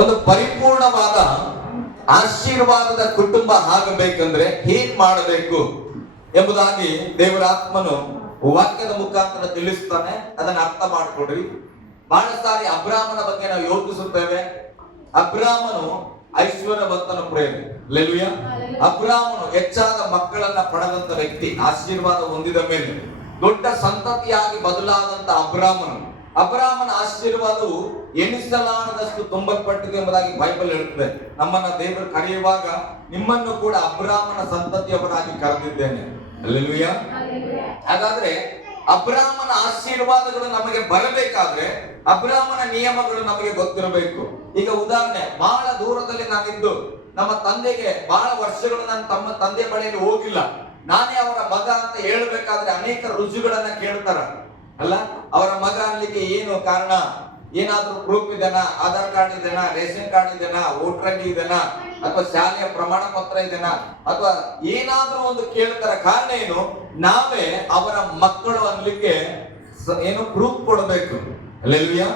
ಒಂದು ಪರಿಪೂರ್ಣವಾದ ಆಶೀರ್ವಾದದ ಕುಟುಂಬ ಆಗಬೇಕಂದ್ರೆ ಏನ್ ಮಾಡಬೇಕು ಎಂಬುದಾಗಿ ದೇವರ ಆತ್ಮನು ವಾಕ್ಯದ ಮುಖಾಂತರ ತಿಳಿಸ್ತಾನೆ. ಅದನ್ನ ಅರ್ಥ ಮಾಡ್ಕೊಡ್ರಿ. ಬಹಳ ಸಾರಿ ಅಬ್ರಾಮನ ಬಗ್ಗೆ ನಾವು ಯೋಚಿಸುತ್ತೇವೆ. ಅಬ್ರಾಮನು ಐಶ್ವರ್ಯವಂತನ ಪ್ರೇಮಿ. ಹಲ್ಲೆಲೂಯಾ. ಅಬ್ರಾಮನು ಹೆಚ್ಚಾದ ಮಕ್ಕಳನ್ನ ಪಡೆದಂತ ವ್ಯಕ್ತಿ, ಆಶೀರ್ವಾದ ಹೊಂದಿದ ಮೇಲೆ ದೊಡ್ಡ ಸಂತತಿಯಾಗಿ ಬದಲಾದಂತ ಅಬ್ರಾಮನ ಆಶೀರ್ವಾದವು ಎಣಿಸಲಾರದಷ್ಟು ತುಂಬಲ್ಪಟ್ಟಿದೆ ಎಂಬುದಾಗಿ ಬೈಬಲ್ ಹೇಳುತ್ತದೆ. ನಮ್ಮನ್ನ ದೇವರು ಕರೆಯುವಾಗ ನಿಮ್ಮನ್ನು ಕೂಡ ಅಬ್ರಾಮನ ಸಂತತಿಯವರಾಗಿ ಕರೆದಿದ್ದೇನೆ. ಹಲ್ಲೆಲೂಯಾ. ಹಾಗಾದ್ರೆ ಅಬ್ರಾಮನ ಆಶೀರ್ವಾದಗಳು ನಮಗೆ ಬರಬೇಕಾದ್ರೆ ಅಬ್ರಾಮನ ನಿಯಮಗಳು ನಮಗೆ ಗೊತ್ತಿರಬೇಕು. ಈಗ ಉದಾಹರಣೆ, ಬಹಳ ದೂರದಲ್ಲಿ ನಾನಿದ್ದು ನಮ್ಮ ತಂದೆಗೆ ಬಹಳ ವರ್ಷಗಳು ನನ್ನ ತಂದೆ ಬಳಿಯಲ್ಲಿ ಹೋಗಿಲ್ಲ, ನಾನೇ ಅವರ ಮಗ ಅಂತ ಹೇಳ್ಬೇಕಾದ್ರೆ ಅನೇಕ ರುಜುಗಳನ್ನ ಕೇಳ್ತಾರ ಅಲ್ಲ. ಅವರ ಮಗ ಅನ್ಲಿಕ್ಕೆ ಏನು ಕಾರಣ? ಏನಾದ್ರೂ ಪ್ರೂಫ್ ಇದೆನಾ? ಆಧಾರ್ ಕಾರ್ಡ್ ಇದೆನಾ? ರೇಷನ್ ಕಾರ್ಡ್ ಇದೆನಾ? ವೋಟರ್ ಐಡಿ ಇದೆನಾ? ಅಥವಾ ಶಾಲೆಯ ಪ್ರಮಾಣ ಪತ್ರ ಇದೆನಾ? ಅಥವಾ ಏನಾದ್ರೂ ಒಂದು ಕೇಳ್ತಾರ. ಕಾರಣ ಏನು? ನಾವೇ ಅವರ ಮಕ್ಕಳು ಅನ್ಲಿಕ್ಕೆ ಏನು ಪ್ರೂಫ್ ಕೊಡಬೇಕು. ಹಲ್ಲೆಲೂಯಾ.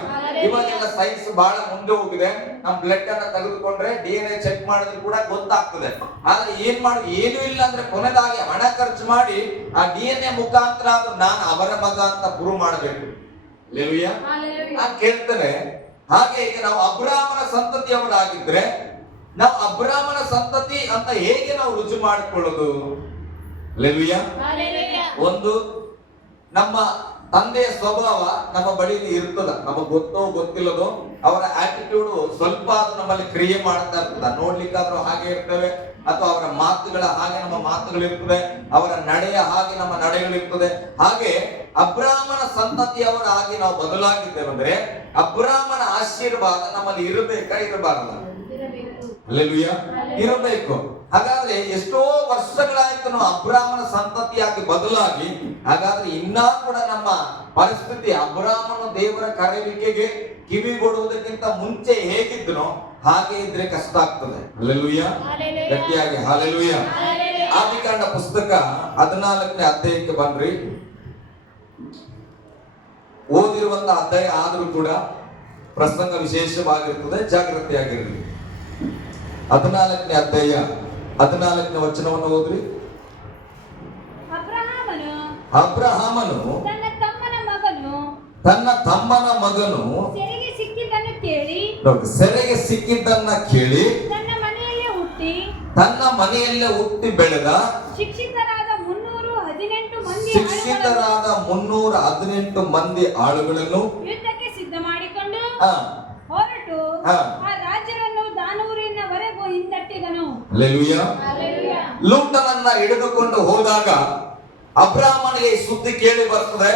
ಇವಾಗೆಲ್ಲ ಸೈನ್ಸ್ ಬಹಳ ಮುಂದೆ ಹೋಗಿದೆ. ನಮ್ ಬ್ಲಡ್ ಅನ್ನ ತೆಗೆದುಕೊಂಡ್ರೆ DNA ಚೆಕ್ ಮಾಡಿದ್ರು ಕೂಡ ಗೊತ್ತಾಗ್ತದೆ. ಆದ್ರೆ ಏನು ಇಲ್ಲ ಅಂದ್ರೆ ಕೊನೆದಾಗಿ ಹಣ ಖರ್ಚು ಮಾಡಿ ಆ DNA ಮುಖಾಂತರ ನಾನು ಅವರ ಮಗ ಅಂತ ಪ್ರೂವ್ ಮಾಡಬೇಕು. ಹಲ್ಲೆಲೂಯಾ. ನಾನು ಕೇಳ್ತೇನೆ, ಹಾಗೆ ಈಗ ನಾವು ಅಬ್ರಾಮನ ಸಂತತಿಯವರಾಗಿದ್ರೆ ನಾವು ಅಬ್ರಾಮನ ಸಂತತಿ ಅಂತ ಹೇಗೆ ನಾವು ರುಜು ಮಾಡಿಕೊಳ್ಳೋದು? ಹಲ್ಲೆಲೂಯಾ. ಒಂದು, ನಮ್ಮ ತಂದೆಯ ಸ್ವಭಾವ ನಮ್ಮ ಬಳಿಯಲ್ಲಿ ಇರ್ತದ. ನಮಗ್ ಗೊತ್ತೋ ಗೊತ್ತಿಲ್ಲದೋ ಅವರ ಆಟಿಟ್ಯೂಡ್ ಸ್ವಲ್ಪ ನಮ್ಮಲ್ಲಿ ಕ್ರಿಯೆ ಮಾಡ್ತಾ ಇರ್ತದ. ನೋಡ್ಲಿಕ್ಕಾದ್ರೂ ಹಾಗೆ ಇರ್ತವೆ, ಅಥವಾ ಅವರ ಮಾತುಗಳ ಹಾಗೆ ನಮ್ಮ ಮಾತುಗಳಿರ್ತದೆ, ಅವರ ನಡೆಯ ಹಾಗೆ ನಮ್ಮ ನಡೆಗಳಿರ್ತದೆ. ಹಾಗೆ ಅಬ್ರಾಮನ ಸಂತತಿಯವರಾಗಿ ನಾವು ಬದಲಾಗಿದ್ದೇವೆ ಅಂದ್ರೆ ಅಬ್ರಾಮನ ಆಶೀರ್ವಾದ ನಮ್ಮಲ್ಲಿ ಇರಬೇಕಾ ಇರಬಾರದ? ಹಲ್ಲೆಲೂಯಾ. ಇರಬೇಕು. ಹಾಗಾದ್ರೆ ಎಷ್ಟೋ ವರ್ಷಗಳಾಯ್ತು ನಾವು ಅಬ್ರಾಮನ ಸಂತತಿಯಾಗಿ ಬದಲಾಗಿ, ಹಾಗಾದ್ರೆ ಇನ್ನ ಕೂಡ ನಮ್ಮ ಪರಿಸ್ಥಿತಿ ಅಬ್ರಾಮನ ದೇವರ ಕರೆಯುವಿಕೆಗೆ ಕಿವಿಗೊಡುವುದಕ್ಕಿಂತ ಮುಂಚೆ ಹೇಗಿದ್ದನೋ ಹಾಗೆ ಇದ್ರೆ ಕಷ್ಟ ಆಗ್ತದೆ. ಹಲ್ಲೆಲೂಯಾ. ಗಟ್ಟಿಯಾಗಿ ಹಲ್ಲೆಲೂಯಾ. ಆದಿಕಾಂಡ ಪುಸ್ತಕ 14ನೇ ಅಧ್ಯಾಯಕ್ಕೆ ಬನ್ರಿ. ಓದಿರುವಂತ ಅಧ್ಯಾಯ ಆದ್ರೂ ಕೂಡ ಪ್ರಸಂಗ ವಿಶೇಷವಾಗಿರ್ತದೆ, ಜಾಗೃತಿಯಾಗಿರಲಿ. 14ನೇ ಅಧ್ಯಾಯ 14ನೇ ವಚನವನ್ನು ಓದ್ರಿ. ಅಬ್ರಹಾಮನು ತನ್ನ ತಮ್ಮನ ಮಗನು ಸೆರೆಗೆ ಸಿಕ್ಕಿದ್ದನ್ನ ಕೇಳಿ ತನ್ನ ಮನೆಯಲ್ಲೇ ಹುಟ್ಟಿ ಬೆಳೆದ ಶಿಕ್ಷಿತರಾದ 318 ಮಂದಿ ಆಳುಗಳನ್ನು ಯುದ್ಧಕ್ಕೆ ಸಿದ್ಧ ಮಾಡಿಕೊಂಡು ಹೊರಟು ರಾಜ್ಯವನ್ನು ದಾನೂರಿನವರೆಗೂ ಹಿಂದಟ್ಟಿದನು. ಹಲ್ಲೆಲೂಯಾ. ಲೂಟನನ್ನ ಹಿಡಿದುಕೊಂಡು ಹೋದಾಗ ಅಬ್ರಾಮನಿಗೆ ಈ ಸುದ್ದಿ ಕೇಳಿ ಬರ್ತದೆ.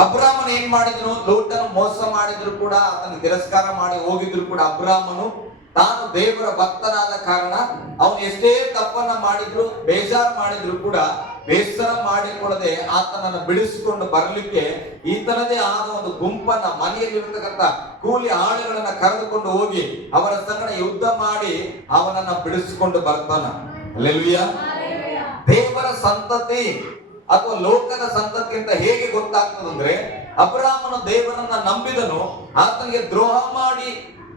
ಅಬ್ರಾಮನ ಏನ್ ಮಾಡಿದ್ರು? ಲೂಟನ ಮೋಸ ಮಾಡಿದ್ರು ಕೂಡ, ಆತನ ತಿರಸ್ಕಾರ ಮಾಡಿ ಹೋಗಿದ್ರು ಕೂಡ ಅಬ್ರಾಮನು ತಾನು ದೇವರ ಭಕ್ತನಾದ ಕಾರಣ ಅವನು ಎಷ್ಟೇ ತಪ್ಪನ್ನ ಮಾಡಿದ್ರು, ಬೇಜಾರು ಮಾಡಿದ್ರು ಕೂಡ ಬೇಸರ ಮಾಡಿಕೊಳ್ಳದೆ ಆತನನ್ನ ಬಿಡಿಸಿಕೊಂಡು ಬರಲಿಕ್ಕೆ ಈತನದೇ ಆದ ಒಂದು ಗುಂಪನ್ನ, ಮನೆಯಲ್ಲಿರ್ತಕ್ಕಂಥ ಕೂಲಿ ಆಳುಗಳನ್ನ ಕರೆದುಕೊಂಡು ಹೋಗಿ ಅವರ ಸಂಗಡ ಯುದ್ಧ ಮಾಡಿ ಅವನನ್ನ ಬಿಡಿಸಿಕೊಂಡು ಬರ್ತಾನ. ಹಲ್ಲೆಲೂಯಾ. ದೇವರ ಸಂತತಿ ಅಥವಾ ಲೋಕದ ಸಂತತಿ ಅಂತ ಹೇಗೆ ಗೊತ್ತಾಗ್ತದಂದ್ರೆ, ಅಬ್ರಾಮನು ದೇವರನ್ನ ನಂಬಿದನು, ಆತನಿಗೆ ದ್ರೋಹ ಮಾಡಿ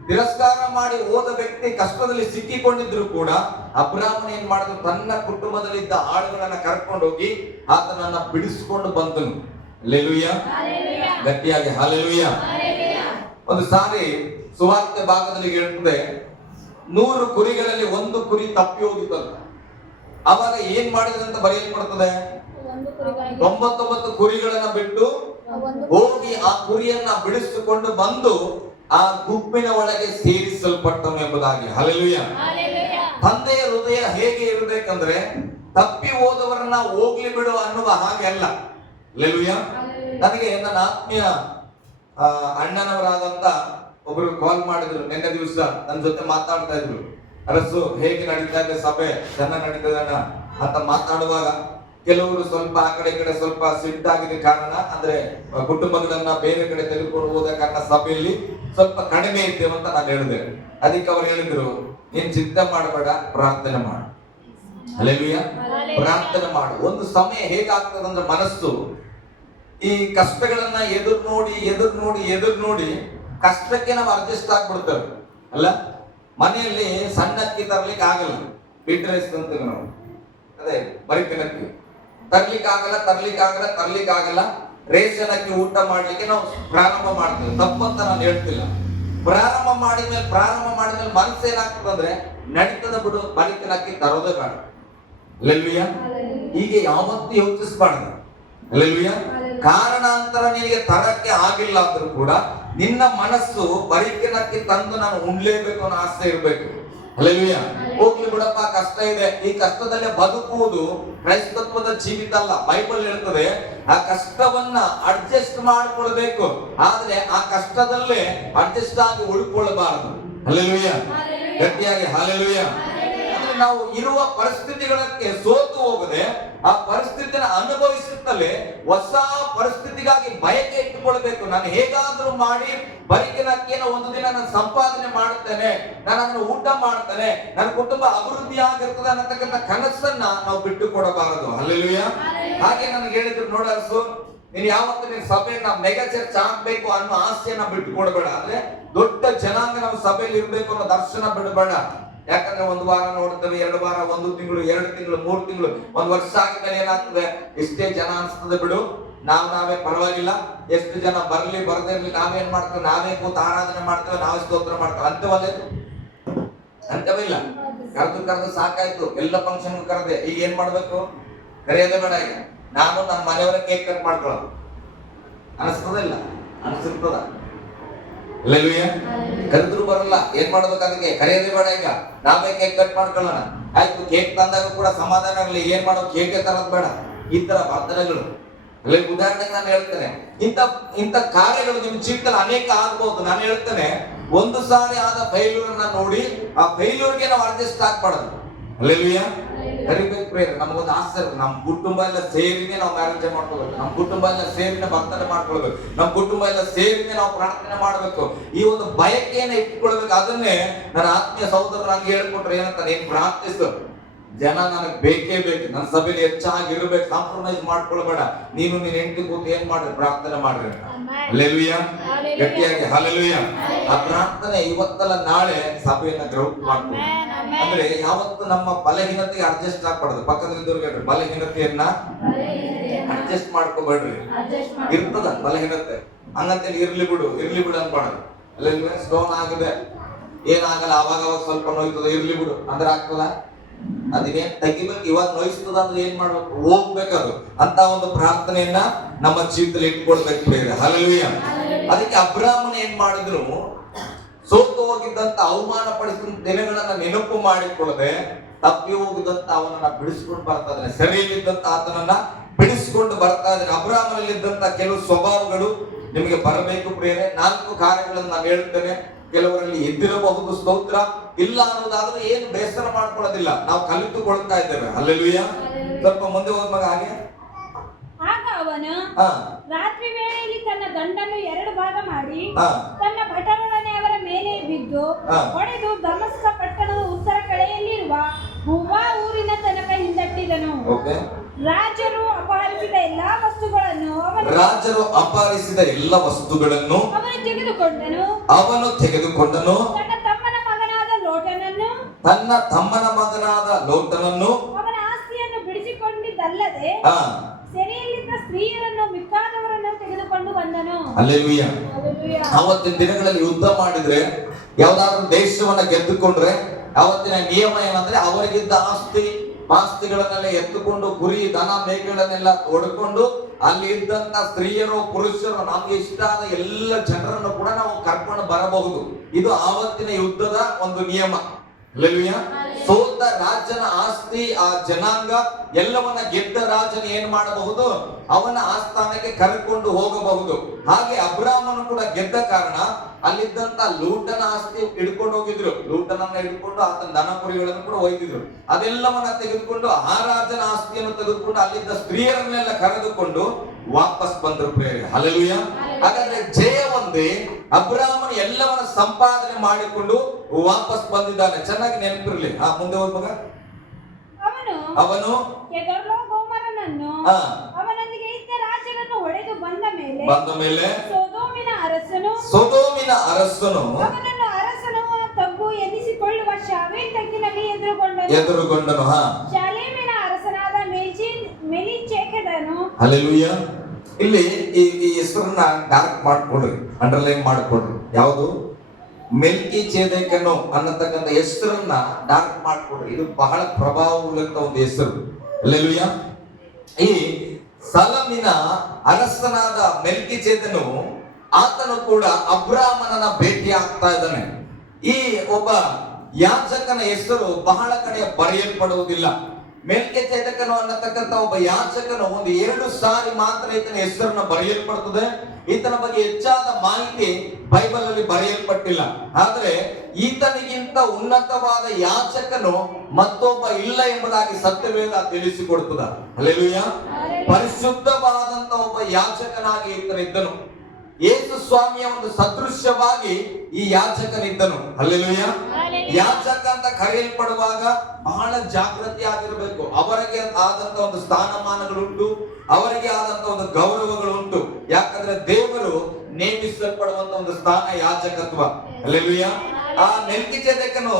ತಿರಸ್ಕಾರ ಮಾಡಿ ಹೋದ ವ್ಯಕ್ತಿ ಕಷ್ಟದಲ್ಲಿ ಸಿಕ್ಕಿಕೊಂಡಿದ್ರು ಕೂಡ ಅಬ್ರಾಮನ ಏನ್ ಮಾಡಿದ್ರು? ತನ್ನ ಕುಟುಂಬದಲ್ಲಿದ್ದ ಆಳುಗಳನ್ನ ಕರ್ಕೊಂಡು ಹೋಗಿ ಆತನನ್ನ ಬಿಡಿಸಿಕೊಂಡು ಬಂದನು. ಹಲ್ಲೆಲೂಯಾ. ಗಟ್ಟಿಯಾಗಿ ಹಲ್ಲೆಲೂಯಾ. ಒಂದು ಸಾರಿ ಸುವಾರ್ತೆ ಭಾಗದಲ್ಲಿ ಹೇಳ್ತದೆ, 100 ಕುರಿಗಳಲ್ಲಿ 1 ಕುರಿ ತಪ್ಪಿ ಹೋಗಿತ್ತಂತ. ಅವಾಗ ಏನ್ ಮಾಡಿದ್ರಂತ ಬರೆಯಲ್ಪಡ್ತದೆ? 99 ಕುರಿಗಳನ್ನ ಬಿಟ್ಟು ಹೋಗಿ ಆ ಕುರಿಯನ್ನ ಬಿಡಿಸಿಕೊಂಡು ಬಂದು ಆ ಗುಂಪಿನ ಒಳಗೆ ಸೇರಿಸಲ್ಪಟ್ಟನು ಎಂಬುದಾಗಿ. ಹಲ್ಲೆಲೂಯಾ. ತಂದೆಯ ಹೃದಯ ಹೇಗೆ ಇರಬೇಕಂದ್ರೆ ತಪ್ಪಿ ಹೋದವರನ್ನ ಹೋಗ್ಲಿ ಬಿಡು ಅನ್ನುವ ಹಾಗೆ ಅಲ್ಲ. ಹಲ್ಲೆಲೂಯಾ. ನನಗೆ ನನ್ನ ಆತ್ಮೀಯ ಅಣ್ಣನವರಾದಂತ ಒಬ್ರು ಕಾಲ್ ಮಾಡಿದ್ರು ನಿನ್ನೆ ದಿವಸ, ನನ್ನ ಜೊತೆ ಮಾತಾಡ್ತಾ ಇದ್ರು. ಅರಸು ಹೇಗೆ ನಡೀತಾ ಇದೆ ಸಭೆ, ಚೆನ್ನಾಗಿ ನಡೀತದಣ್ಣ ಅಂತ ಮಾತಾಡುವಾಗ ಕೆಲವರು ಸ್ವಲ್ಪ ಆ ಕಡೆ ಈ ಕಡೆ ಸ್ವಲ್ಪ ಸಿಟ್ಟಾಗಿದ್ದ ಕಾರಣ, ಅಂದ್ರೆ ಕುಟುಂಬಗಳನ್ನ ಬೇರೆ ಕಡೆ ತೆಗೆದುಕೊಂಡು ಹೋದ ಕಾರಣ ಸಭೆಯಲ್ಲಿ ಸ್ವಲ್ಪ ಕಡಿಮೆ ಇದ್ದೇವೆ ಅಂತ ನಾನು ಹೇಳಿದೆ. ಅದಕ್ಕೆ ಅವ್ರು ಹೇಳಿದ್ರು, ನೀನ್ ಚಿಂತೆ ಮಾಡಬೇಡ, ಪ್ರಾರ್ಥನೆ ಮಾಡು. ಹಲ್ಲೆಲೂಯಾ. ಪ್ರಾರ್ಥನೆ ಮಾಡು. ಒಂದು ಸಮಯ ಹೇಗಾಗ್ತದಂದ್ರೆ ಮನಸ್ಸು ಈ ಕಷ್ಟಗಳನ್ನ ಎದುರು ನೋಡಿ ಕಷ್ಟಕ್ಕೆ ನಾವು ಅಡ್ಜಸ್ಟ್ ಆಗ್ಬಿಡ್ತೇವೆ. ಅಲ್ಲ, ಮನೆಯಲ್ಲಿ ಸಣ್ಣ ಅಕ್ಕಿ ತರ್ಲಿಕ್ಕೆ ಆಗಲ್ಲ, ಬಿಟ್ರೆ ಅಂತೀವಿ ನಾವು. ಅದೇ ಬರಿಕಿನ ಅಕ್ಕಿ ತರ್ಲಿಕ್ಕೆ ಆಗಲ್ಲ. ರೇಷನ್ ಅಕ್ಕಿ ಊಟ ಮಾಡ್ಲಿಕ್ಕೆ ನಾವು ಪ್ರಾರಂಭ ಮಾಡ್ತೀವಿ. ತಪ್ಪಂತ ನಾನು ಹೇಳ್ತಿಲ್ಲ. ಪ್ರಾರಂಭ ಮಾಡಿದ್ಮೇಲೆ ಮನಸ್ಸು ಏನಾಗ್ತದಂದ್ರೆ ನಡೀತದ ಬಿಡು, ಬರಿಕಿನ ಅಕ್ಕಿ ತರೋದೇ ಬೇಡ. ಅಲ್ಲೆಲ್ಲೂಯ್ಯ. ಹೀಗೆ ಯಾವತ್ತೂ ಯೋಚಿಸಬಾರ್ದು. ಅಲ್ಲೆಲ್ಲೂಯ್ಯ. ಕಾರಣಾಂತರ ನಿನಗೆ ತರಕ್ಕೆ ಆಗಿಲ್ಲ ಅಂದ್ರೂ ಕೂಡ ನಿನ್ನ ಮನಸ್ಸು ಬರಿಕಿನ ಅಕ್ಕಿ ತಂದು ನಾನು ಉಣ್ಲೇಬೇಕು ಅನ್ನೋ ಆಸೆ ಇರ್ಬೇಕು. ಅಲ್ಲೆಲ್ಲೂಯ್ಯ. ಹೋಗ್ಲಿ ಬಿಡಪ್ಪ, ಕಷ್ಟ ಇದೆ, ಈ ಕಷ್ಟದಲ್ಲೇ ಬದುಕುವುದು ಕ್ರೈಸ್ತತ್ವದ ಜೀವಿತ ಅಲ್ಲ. ಬೈಬಲ್ ಹೇಳ್ತದೆ ಆ ಕಷ್ಟವನ್ನ ಅಡ್ಜಸ್ಟ್ ಮಾಡಿಕೊಳ್ಬೇಕು, ಆದ್ರೆ ಆ ಕಷ್ಟದಲ್ಲೇ ಅಡ್ಜಸ್ಟ್ ಆಗಿ ಉಳ್ಕೊಳ್ಬಾರದು. ಹಲ್ಲೆಲೂಯ. ಗಟ್ಟಿಯಾಗಿ ಹಲ್ಲೆಲೂಯ. ನಾವು ಇರುವ ಪರಿಸ್ಥಿತಿಗಳಕ್ಕೆ ಸೋತು ಹೋಗದೆ ಆ ಪರಿಸ್ಥಿತಿನ ಅನುಭವಿಸುತ್ತಲೇ ಹೊಸ ಪರಿಸ್ಥಿತಿಗಾಗಿ ಬಯಕೆ ಇಟ್ಟುಕೊಳ್ಬೇಕು. ನಾನು ಹೇಗಾದ್ರೂ ಮಾಡಿ ಬರಿಕಿನ ಅಕ್ಕಿಯನ್ನು ಒಂದು ದಿನ ನಾನು ಸಂಪಾದನೆ ಮಾಡುತ್ತೇನೆ, ನಾನು ಅದನ್ನು ಊಟ ಮಾಡ್ತೇನೆ, ನನ್ನ ಕುಟುಂಬ ಅಭಿವೃದ್ಧಿ ಆಗಿರ್ತದೆ ಅನ್ನತಕ್ಕಂಥ ಕನಸನ್ನ ನಾವು ಬಿಟ್ಟು ಕೊಡಬಾರದು. ಹಲ್ಲೆಲೂಯ. ಹಾಗೆ ನನಗೆ ಹೇಳಿದ್ರು, ನೋಡರ್ಸು, ನೀನು ಯಾವತ್ತು ನಿನ್ನ ಸಭೆಯನ್ನ ಮೆಗಾ ಚರ್ಚ್ ಆಗ್ಬೇಕು ಅನ್ನೋ ಆಸೆಯನ್ನ ಬಿಟ್ಟು ಕೊಡಬೇಡ. ಅಂದ್ರೆ ದೊಡ್ಡ ಜನಾಂಗ ನಮ್ಮ ಸಭೆಯಲ್ಲಿ ಇರ್ಬೇಕು ಅನ್ನೋ ದರ್ಶನ ಬಿಡಬೇಡ. ಯಾಕಂದ್ರೆ ಒಂದು ವಾರ ನೋಡ್ತೇವೆ, 2 ವಾರ, 1 ತಿಂಗಳು, 2 ತಿಂಗಳು, 3 ತಿಂಗಳು, 1 ವರ್ಷ ಆಗಿದ್ಮೇಲೆ ಏನಾಗ್ತದೆ, ಇಷ್ಟೇ ಜನ ಅನ್ಸ್ತದೆ ಬಿಡು, ನಾವೇ ಪರವಾಗಿಲ್ಲ, ಎಷ್ಟು ಜನ ಬರ್ಲಿ ಬರ್ದಿರ್ಲಿ, ನಾವೇನ್ ಮಾಡ್ತೇವೆ, ನಾವೇ ಕೂತು ಆರಾಧನೆ ಮಾಡ್ತೇವೆ, ನಾವೇ ಸ್ತೋತ್ರ ಮಾಡ್ತೇವೆ ಅಂತವಲ್ಲ. ಅಂತವಿಲ್ಲ. ಕರೆದು ಸಾಕಾಯ್ತು, ಎಲ್ಲ ಫಂಕ್ಷನ್ ಕರೆದೆ, ಈಗ ಏನ್ ಮಾಡ್ಬೇಕು, ಕರೆಯೋದೇ ಬೇಡ. ಈಗ ನಾನು ನನ್ನ ಮನೆಯವರ ಕೇಕ್ ಕಟ್ ಮಾಡ್ಕೊಳ್ಳೋದು ಅನಿಸ್ತದಿಲ್ಲ, ಅನಿಸಿರ್ತದ. ಅಲ್ಲೆಲ್ಲೂಯ್ಯ. ಕರೆದ್ರು ಬರಲ್ಲ, ಏನ್ ಮಾಡ್ಬೇಕು, ಅದಕ್ಕೆ ಕರೆಯೋದೇ ಬೇಡ. ಈಗ ನಾವೇ ಕೇಕ್ ಕಟ್ ಮಾಡ್ಕೊಳ್ಳೋಣ. ಆಯ್ತು, ಕೇಕ್ ತಂದಾಗ ಕೂಡ ಸಮಾಧಾನ ಆಗಲಿ, ಏನ್ ಮಾಡೋದು, ಕೇಕೆ ತರೋದು ಬೇಡ. ಈ ತರ ಬರ್ತಡೆಗಳು. ಅಲ್ಲಿ ಉದಾಹರಣೆಗೆ ನಾನು ಹೇಳ್ತೇನೆ, ಇಂಥ ಕಾರ್ಯಗಳು ನಿಮ್ಮ ಜೀವಿತದಲ್ಲಿ ಅನೇಕ ಆಗ್ಬಹುದು. ನಾನು ಹೇಳ್ತೇನೆ, ಒಂದು ಸಾರಿ ಆದ ಫೈಲ್ಯೂರ್ನ ನೋಡಿ ಆ ಫೈಲ್ಯೂರ್ಗೆ ನಾವು ಅಡ್ಜಸ್ಟ್ ಆಗ್ಬಾರ್ದು. ಅಲ್ಲೆಲ್ಲೂಯ್ಯ. ಕರಿಬೇಕು ಪ್ರೇರ. ನಮಗೊಂದು ಆಸೆ ಇರುತ್ತೆ, ನಮ್ಮ ಕುಟುಂಬ ಎಲ್ಲ ಸೇರಿನೇ ನಾವು ಮ್ಯಾರೇಜ್ ಮಾಡ್ಕೊಳ್ಬೇಕು, ನಮ್ಮ ಕುಟುಂಬ ಎಲ್ಲ ಸೇರಿನೇ ಬರ್ತಡೆ ಮಾಡ್ಕೊಳ್ಬೇಕು, ನಮ್ಮ ಕುಟುಂಬ ಎಲ್ಲ ಸೇರಿನೇ ನಾವು ಪ್ರಾರ್ಥನೆ ಮಾಡ್ಬೇಕು. ಈ ಒಂದು ಬಯಕೆಯನ್ನ ಇಟ್ಕೊಳ್ಬೇಕು. ಅದನ್ನೇ ನನ್ನ ಆತ್ಮೀಯ ಸಹೋದರರು ನಂಗೆ ಹೇಳ್ಕೊಟ್ರೆ ಏನಂತ, ನೀನ್ ಪ್ರಾರ್ಥಿಸು, ಜನ ನನಗೆ ಬೇಕೇ ಬೇಕು, ನನ್ನ ಸಭೆಯಲ್ಲಿ ಹೆಚ್ಚಾಗಿ ಇರ್ಬೇಕು, ಕಾಂಪ್ರಮೈಸ್ ಮಾಡ್ಕೊಳ್ಬೇಡ, ನೀನು ನೀನ್ ಹೆಂಡತಿ ಕೂತು ಏನ್ ಮಾಡ್ರಿ, ಪ್ರಾರ್ಥನೆ ಮಾಡ್ರಿ. ಹಲ್ಲೆಲೂಯ್ಯ. ಗಟ್ಟಿಯಾಗಿ ಹಲ್ಲೆಲೂಯ್ಯ. ಆ ಪ್ರಾರ್ಥನೆ ಇವತ್ತಲ್ಲ ನಾಳೆ ಸಭೆಯನ್ನ ಗ್ರೌಂಡ್ ಮಾಡ್ಬೋದು. ಅಂದ್ರೆ ಯಾವತ್ತು ನಮ್ಮ ಬಲಹೀನತೆಗೆ ಅಡ್ಜಸ್ಟ್ ಆಗ್ಬಾರ್ದು. ಪಕ್ಕದಲ್ಲಿದ್ದವ್ರಿಗೆ ಹೇಳ್ರಿ, ಬಲಹೀನತೆಯನ್ನ ಅಡ್ಜಸ್ಟ್ ಮಾಡ್ಕೋಬೇಡ್ರಿ. ಇರ್ತದ ಬಲಹೀನತೆ, ಹಂಗಂತೇಳಿ ಇರ್ಲಿ ಬಿಡು ಅನ್ಬಾರ್ದು. ಅಲ್ಲೆಲ್ಲ ಸ್ಟೋನ್ ಆಗಿದೆ, ಏನಾಗಲ್ಲ, ಅವಾಗ ಸ್ವಲ್ಪ ನೋಯ್ತದ, ಇರ್ಲಿ ಬಿಡು ಅಂದ್ರೆ ಆಗ್ತದ. ಅದೇನ್ ತೆಗಿಬೇಕು, ಇವಾಗ ನೋಯಿಸ್ತದ ಅಂದ್ರೆ ಏನ್ ಮಾಡ್ಬೇಕು, ಹೋಗ್ಬೇಕದು. ಅಂತ ಒಂದು ಪ್ರಾರ್ಥನೆಯನ್ನ ನಮ್ಮ ಜೀವಿತದಲ್ಲಿ ಇಟ್ಕೊಳ್ಬೇಕು. ಹಲ್ಲೆಲೂಯ್ಯ. ಅದಕ್ಕೆ ಅಬ್ರಾಹ್ಮನ ಏನ್ ಮಾಡಿದ್ರು, ಸೋತು ಹೋಗಿದ್ದಂತ ಅವಮಾನ ಪಡಿಸಿದ ದಿನಗಳನ್ನ ನೆನಪು ಮಾಡಿಕೊಳ್ಳದೆ ತಪ್ಪಿ ಹೋಗಿದ್ದಂತ ಅವನನ್ನ ಬಿಡಿಸ್ಕೊಂಡು ಬರ್ತಾ ಇದ್ದಾನೆ. ಸೆರೆಯಲ್ಲಿದ್ದಂತ ಆತನನ್ನ ಬಿಡಿಸ್ಕೊಂಡು ಬರ್ತಾ ಇದ್ದಾನೆ. ಅಬ್ರಾಹ್ಮನಲ್ಲಿದ್ದಂತ ಕೆಲವು ಸ್ವಭಾವಗಳು ನಿಮಗೆ ಬರಬೇಕು ಪ್ರಿಯರೇ. 4 ಕಾರ್ಯಗಳನ್ನು ನಾನು ಹೇಳ್ತೇನೆ. ಕೆಲವರಲ್ಲಿ ಎದ್ದಿರಬಹುದು, ಸ್ತೋತ್ರ. ಇಲ್ಲ ಅನ್ನೋದಾದ್ರೆ ಏನು ಬೇಸರ ಮಾಡ್ಕೊಳ್ಳೋದಿಲ್ಲ, ನಾವು ಕಲಿತುಕೊಳ್ತಾ ಇದ್ದೇವೆ. ಹಲ್ಲೆಲೂಯ್ಯ. ಸ್ವಲ್ಪ ಮುಂದೆ ಹೋದ್ಮಾಗ ಹಾಗೆ ಆಗ ಅವನು ರಾತ್ರಿ ವೇಳೆಯಲ್ಲಿ ತನ್ನ ದಂಡನ್ನು 2 ಭಾಗ ಮಾಡಿ ತನ್ನ ಭಟರೊಡನೆ ಅವರ ಮೇಲೆ ಬಿದ್ದು ಹೊಡೆದು ದಮಸ್ಕ ಪಟ್ಟಣದ ಉತ್ತರ ಕಡೆಯಲ್ಲಿರುವ ಹುವಾ ಊರಿನ ತನಕ ಹಿಂದಟ್ಟಿದನು. ರಾಜರು ಅಪಹರಿಸಿದ ಎಲ್ಲಾ ವಸ್ತುಗಳನ್ನು ಅವನು ತೆಗೆದುಕೊಂಡನು. ತನ್ನ ತಮ್ಮನ ಮಗನಾದ ಲೋಟನನ್ನು ಅವನ ಆಸ್ತಿಯನ್ನು ಬಿಡಿಸಿಕೊಂಡಿದ್ದಲ್ಲದೆ ಸೆರೆಯಲ್ಲಿದ್ದ ಸ್ತ್ರೀಯರನ್ನು ಮಿಕ್ಕಾದವರನ್ನು ತೆಗೆದುಕೊಂಡು ಬಂದನು. ಹಲ್ಲೆಲೂಯ್ಯ. ಅವತ್ತಿನ ದಿನಗಳಲ್ಲಿ ಯುದ್ಧ ಮಾಡಿದ್ರೆ, ಯಾವ್ದಾದ್ರು ದೇಶವನ್ನ ಗೆದ್ದುಕೊಂಡ್ರೆ ಅವತ್ತಿನ ನಿಯಮ ಏನಂದ್ರೆ, ಅವರಿಗಿದ್ದ ಆಸ್ತಿಗಳನ್ನೆಲ್ಲ ಎತ್ತುಕೊಂಡು, ಕುರಿ ದನ ಮೇಕೆಗಳನ್ನೆಲ್ಲ ಹೊಡ್ಕೊಂಡು, ಅಲ್ಲಿ ಇದ್ದಂತ ಸ್ತ್ರೀಯರು ಪುರುಷರು ನಮ್ಗೆ ಇಷ್ಟ ಆದ ಎಲ್ಲ ಜನರನ್ನು ಕೂಡ ನಾವು ಕರ್ಕೊಂಡು ಬರಬಹುದು. ಇದು ಆವತ್ತಿನ ಯುದ್ಧದ ಒಂದು ನಿಯಮ. ಹಲ್ಲೆಲೂಯ್ಯ. ಸೋತ ರಾಜನ ಆಸ್ತಿ, ಆ ಜನಾಂಗ ಎಲ್ಲವನ್ನ ಗೆದ್ದ ರಾಜನ ಏನ್ ಮಾಡಬಹುದು, ಅವನ ಆಸ್ಥಾನಕ್ಕೆ ಕರೆದುಕೊಂಡು ಹೋಗಬಹುದು. ಹಾಗೆ ಅಬ್ರಾಹ್ಮನು ಕೂಡ ಗೆದ್ದ ಕಾರಣ ಅಲ್ಲಿದ್ದಂತ ಲೂಟನ ಆಸ್ತಿ ಹಿಡ್ಕೊಂಡು ಹೋಗಿದ್ರು. ಲೂಟನನ್ನ ಹಿಡ್ಕೊಂಡು ಆತನ ದನ ಕುರಿಗಳನ್ನು ಕೂಡ ಒಯ್ದಿದ್ರು. ಅದೆಲ್ಲವನ್ನ ತೆಗೆದುಕೊಂಡು ಆ ರಾಜನ ಆಸ್ತಿಯನ್ನು ತೆಗೆದುಕೊಂಡು ಅಲ್ಲಿದ್ದ ಸ್ತ್ರೀಯರನ್ನೆಲ್ಲ ಕರೆದುಕೊಂಡು ವಾಪಸ್ ಬಂದ್ರು ಪ್ರೇರೆ. ಹಲ್ಲೆಲೂಯ್ಯ. ಹಾಗಾದ್ರೆ ಜಯ ಒಂದೇ, ಅಬ್ರಾಹ್ಮನ ಎಲ್ಲವನ್ನ ಸಂಪಾದನೆ ಮಾಡಿಕೊಂಡು ವಾಪಸ್ ಬಂದಿದ್ದಾನೆ. ಚೆನ್ನಾಗಿ ನೆನಪಿರ್ಲಿ. ಮುಂದೆ ಹೋಗುವಾಗ ಅವನು ಅವನೊಂದಿಗೆ ಇದ್ದ ರಾಜರನ್ನು ಹೊಡೆದು ಬಂದ ಮೇಲೆ ಸೊದೋಮಿನ ಅರಸನು ಅವನನ್ನು ಅರಸನು ಎದುರುಗೊಂಡನು. ಶಾಲೇಮಿನ ಅರಸನಾದ ಮೆಲಿಚೇಕೆದನು. ಹಲ್ಲೆಲೂಯಾ. ಇಲ್ಲಿ ಈ ಹೆಸರನ್ನ ಡಾರ್ಕ್ ಮಾಡ್ಕೊಡ್ರಿ, ಅಂಡರ್ಲೈನ್ ಮಾಡ್ಕೊಡ್ರಿ. ಯಾವುದು? ಮೆಲ್ಕಿಚೇದೇಕನು ಅನ್ನತಕ್ಕಂಥ ಹೆಸರನ್ನ ಡಾರ್ಕ್ ಮಾಡ್ಕೊಡ್ರಿ. ಇದು ಬಹಳ ಪ್ರಭಾವವುಳ್ಳಂತ ಒಂದು ಹೆಸರು. ಹಲ್ಲೆಲೂಯಾ. ಈ ಸಲಮಿನ ಅರಸನಾದ ಮೆಲ್ಕಿಚೇದನು, ಆತನು ಕೂಡ ಅಬ್ರಾಮನನ್ನ ಭೇಟಿ ಆಗ್ತಾ ಇದ್ದಾನೆ. ಈ ಒಬ್ಬ ಯಾಜಕನ ಹೆಸರು ಬಹಳ ಕಡೆ ಬರೆಯಲ್ಪಡುವುದಿಲ್ಲ. ಮೆಲ್ಕಿಚೇದಕನು ಅನ್ನತಕ್ಕಂಥ ಒಬ್ಬ ಯಾಜಕನು ಒಂದು 2 ಸಾರಿ ಮಾತ್ರ ಈತನ ಹೆಸರನ್ನ ಬರೆಯಲ್ಪಡುತ್ತದೆ. ಈತನ ಬಗ್ಗೆ ಹೆಚ್ಚಾದ ಮಾಹಿತಿ ಬೈಬಲ್ ಅಲ್ಲಿ ಬರೆಯಲ್ಪಟ್ಟಿಲ್ಲ. ಆದ್ರೆ ಈತನಿಗಿಂತ ಉನ್ನತವಾದ ಯಾಜಕನು ಮತ್ತೊಬ್ಬ ಇಲ್ಲ ಎಂಬುದಾಗಿ ಸತ್ಯವೇದ ತಿಳಿಸಿಕೊಡುತ್ತದೆ. ಹಲ್ಲೆಲೂಯಾ. ಪರಿಶುದ್ಧವಾದಂತ ಒಬ್ಬ ಯಾಜಕನಾಗಿ ಈತನಿದ್ದನು. ಯೇಸು ಸ್ವಾಮಿಯ ಒಂದು ಸದೃಶ್ಯವಾಗಿ ಈ ಯಾಜಕನಿದ್ದನು. ಹಲ್ಲೆಲೂಯಾ. ಯಾಜಕ ಅಂತ ಕರೆಯಲ್ಪಡುವಾಗ ಬಹಳ ಜಾಗೃತಿಯಾಗಿರಬೇಕು. ಅವರಿಗೆ ಆದಂತ ಒಂದು ಸ್ಥಾನಮಾನಗಳುಂಟು, ಅವರಿಗೆ ಆದಂತ ಒಂದು ಗೌರವಗಳುಂಟು. ಯಾಕಂದ್ರೆ ದೇವರು ನೇಮಿಸಲ್ಪಡುವಂತ ಒಂದು ಸ್ಥಾನ ಯಾಜಕತ್ವ. ಹಲ್ಲೆಲೂಯಾ. ಆ ಮೆಲ್ಕಿಚೇದೇಕನು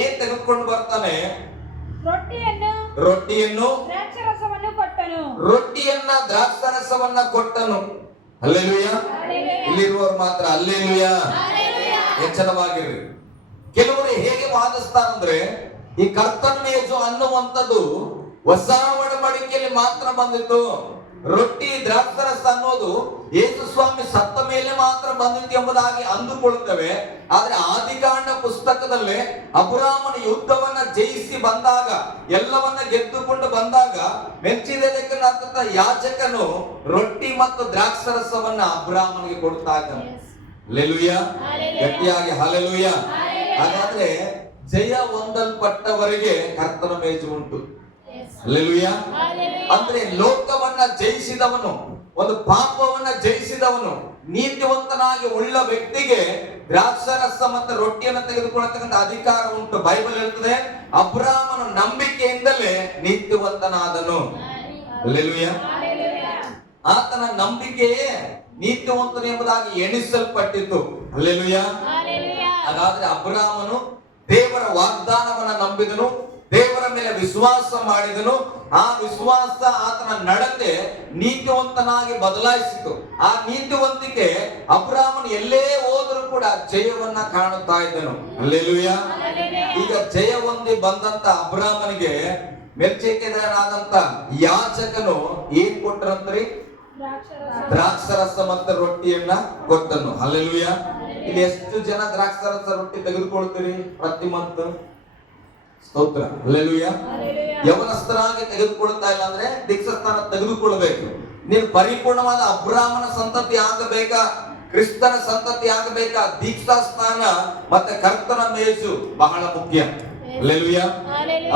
ಏನ್ ತೆಗೆದುಕೊಂಡು ಬರ್ತಾನೆ? ರೊಟ್ಟಿಯನ್ನು ದ್ರಾಕ್ಷಾರಸವನ್ನು ಕೊಟ್ಟನು. ರೊಟ್ಟಿಯನ್ನ ದ್ರಾಕ್ಷಾರಸವನ್ನ ಕೊಟ್ಟನು. ಹಲ್ಲೆಲೂಯಾ. ಇಲ್ಲಿರುವವರು ಮಾತ್ರ ಹಲ್ಲೆಲೂಯಾ ಎಚ್ಚರವಾಗಿರ್ರಿ. ಕೆಲವರು ಹೇಗೆ ವಾದಿಸ್ತಾರಂದ್ರೆ ಈ ಕರ್ತನ ಮೇಜು ಅನ್ನುವಂಥದ್ದು ಹೊಸ ಒಡಂಬಡಿಕೆಯಲ್ಲಿ ಮಾತ್ರ ಬಂದಿತ್ತು. ರೊಟ್ಟಿ ದ್ರಾಕ್ಷಾರಸ ಅನ್ನೋದು ಯೇಸು ಸ್ವಾಮಿ ಸತ್ತ ಮೇಲೆ ಮಾತ್ರ ಬಂದಿತ್ತು ಎಂಬುದಾಗಿ ಅಂದುಕೊಳ್ಳುತ್ತೇವೆ. ಆದ್ರೆ ಆದಿಕಾಂಡ ಪುಸ್ತಕದಲ್ಲೇ ಅಬ್ರಾಮನ ಯುದ್ಧವನ್ನ ಜಯಿಸಿ ಬಂದಾಗ, ಎಲ್ಲವನ್ನ ಗೆದ್ದುಕೊಂಡು ಬಂದಾಗ, ಮೆಲ್ಕಿಚೇದೇಕನಾದಂತ ಯಾಜಕನು ರೊಟ್ಟಿ ಮತ್ತು ದ್ರಾಕ್ಷಾರಸವನ್ನ ಅಬ್ರಾಮನಿಗೆ ಕೊಡ್ತಾ ಇದ್ದಾನೆ. ಹಲ್ಲೆಲೂಯಾ. ಗಟ್ಟಿಯಾಗಿ ಹಲ್ಲೆಲೂಯಾ. ಹಾಗಾದ್ರೆ ಜಯ ಹೊಂದಲ್ಪಟ್ಟವರಿಗೆ ಕರ್ತನ ಮೇಜು ಉಂಟು. ಹಲ್ಲೆಲೂಯಾ. ಅಂದ್ರೆ ಲೋಕವನ್ನ ಜಯಿಸಿದವನು, ಒಂದು ಪಾಪವನ್ನ ಜಯಿಸಿದವನು, ನೀತಿವಂತನಾಗಿ ಉಳ್ಳ ವ್ಯಕ್ತಿಗೆ ದ್ರಾಕ್ಷಾರಸ ಮತ್ತು ರೊಟ್ಟಿಯನ್ನು ತೆಗೆದುಕೊಳ್ಳತಕ್ಕಂಥ ಅಧಿಕಾರ ಉಂಟು. ಬೈಬಲ್ ಹೇಳ್ತದೆ, ಅಬ್ರಾಮನ ನಂಬಿಕೆಯಿಂದಲೇ ನೀತಿವಂತನಾದನು. ಹಲ್ಲೆಲೂಯಾ. ಆತನ ನಂಬಿಕೆಯೇ ನೀತಿವಂತನು ಎಂಬುದಾಗಿ ಎಣಿಸಲ್ಪಟ್ಟಿತ್ತು. ಹಲ್ಲೆಲೂಯಾ. ಹಾಗಾದ್ರೆ ಅಬ್ರಾಮನು ದೇವರ ವಾಗ್ದಾನವನ್ನ ನಂಬಿದನು, ದೇವರ ಮೇಲೆ ವಿಶ್ವಾಸ ಮಾಡಿದನು. ಆ ವಿಶ್ವಾಸ ಆತನ ನಡತೆ ನೀತಿವಂತನಾಗಿ ಬದಲಾಯಿಸಿತು. ಆ ನೀತಿವಂತಿಕೆ ಅಬ್ರಾಮನು ಎಲ್ಲೇ ಹೋದರೂ ಕೂಡ ಜಯವನ್ನ ಕಾಣುತ್ತಾ ಇದ್ದನು. ಹಲ್ಲೆಲೂಯಾ. ಈಗ ಜಯ ಹೊಂದಿ ಬಂದಂತ ಅಬ್ರಾಮನಿಗೆ ಮೆಲ್ಕಿಚೇದೇಕನಾದಂತ ಯಾಜಕನು ಏನ್ ಕೊಟ್ಟರಂತ್ರಿ? ದ್ರಾಕ್ಷಾರಸ ಮತ್ತು ರೊಟ್ಟಿಯನ್ನ ಕೊಟ್ಟನು. ಹಲ್ಲೆಲೂಯಾ. ಇಲ್ಲಿ ಎಷ್ಟು ಜನ ದ್ರಾಕ್ಷಾರಸ ರೊಟ್ಟಿ ತೆಗೆದುಕೊಳ್ತೀರಿ ಪ್ರತಿ ಮಂತ್? ಸ್ತೋತ್ರ. ಹಲ್ಲೆಲೂಯಾ. ಯವನಸ್ಥರಾಗಿ ತೆಗೆದುಕೊಳ್ತಾ ಇಲ್ಲ ಅಂದ್ರೆ ದೀಕ್ಷಾಸ್ಥಾನ ತೆಗೆದುಕೊಳ್ಳಬೇಕು. ನೀನು ಪರಿಪೂರ್ಣವಾದ ಅಬ್ರಾಮನ ಸಂತತಿ ಆಗಬೇಕಾ, ಕ್ರಿಸ್ತನ ಸಂತತಿ ಆಗಬೇಕಾ, ದೀಕ್ಷಾಸ್ಥಾನ ಮತ್ತೆ ಕರ್ತನ ಮೇಜು ಬಹಳ ಮುಖ್ಯ. ಹಲ್ಲೆಲೂಯಾ.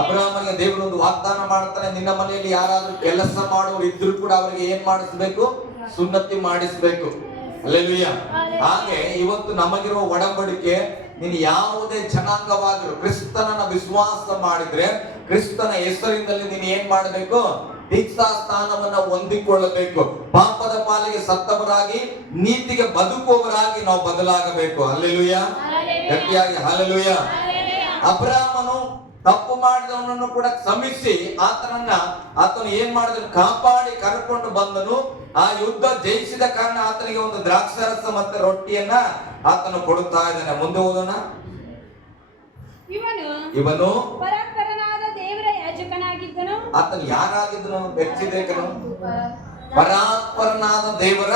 ಅಬ್ರಾಮನಿಗೆ ದೇವರು ಒಂದು ವಾಗ್ದಾನ ಮಾಡ್ತಾನೆ, ನಿನ್ನ ಮನೆಯಲ್ಲಿ ಯಾರಾದ್ರೂ ಕೆಲಸ ಮಾಡುವವರು ಇದ್ರು ಕೂಡ ಅವರಿಗೆ ಏನ್ ಮಾಡಿಸ್ಬೇಕು? ಸುನ್ನತಿ ಮಾಡಿಸ್ಬೇಕು. ಹಲ್ಲೆಲೂಯಾ. ಹಾಗೆ ಇವತ್ತು ನಮಗಿರುವ ಒಡಂಬಡಿಕೆ, ನೀನು ಯಾವುದೇ ಜನಾಂಗವಾಗಿರು ಕ್ರಿಸ್ತನನ್ನ ವಿಶ್ವಾಸ ಮಾಡಿದ್ರೆ ಕ್ರಿಸ್ತನ ಹೆಸರಿನಲ್ಲಿ ನೀನು ಏನ್ ಮಾಡಬೇಕು? ದೀಕ್ಷಾ ಸ್ಥಾನವನ್ನ ಹೊಂದಿಕೊಳ್ಳಬೇಕು. ಪಾಪದ ಪಾಲಿಗೆ ಸತ್ತವರಾಗಿ ನೀತಿಗೆ ಬದುಕುವವರಾಗಿ ನಾವು ಬದಲಾಗಬೇಕು. ಹಲ್ಲೆಲೂಯಾ. ಗಟ್ಟಿಯಾಗಿ ಹಲ್ಲೆಲೂಯಾ. ಅಬ್ರಾಮನು ತಪ್ಪು ಮಾಡಿದವನನ್ನು ಕೂಡ ಕ್ಷಮಿಸಿ ಆತನು ಏನ್ ಮಾಡಿದ್ರು? ಕಾಪಾಡಿ ಕರ್ಕೊಂಡು ಬಂದನು. ಆ ಯುದ್ಧ ಜಯಿಸಿದ ಕಾರಣ ಆತನಿಗೆ ಒಂದು ದ್ರಾಕ್ಷಾರಸ ಮತ್ತೆ ರೊಟ್ಟಿಯನ್ನ ಆತನು ಕೊಡುತ್ತಾ ಇದ್ದಾನೆ. ಮುಂದೆ ಓದೋಣ. ಇವನು ಪರಾತ್ಪರನಾದ ದೇವರ ಯಾಜಕನಾಗಿದ್ದನು. ಆತನು ಯಾರಾಗಿದ್ದನು? ಮೆಲ್ಕಿಚೇದೇಕನು ಪರಾತ್ಪರನಾದ ದೇವರ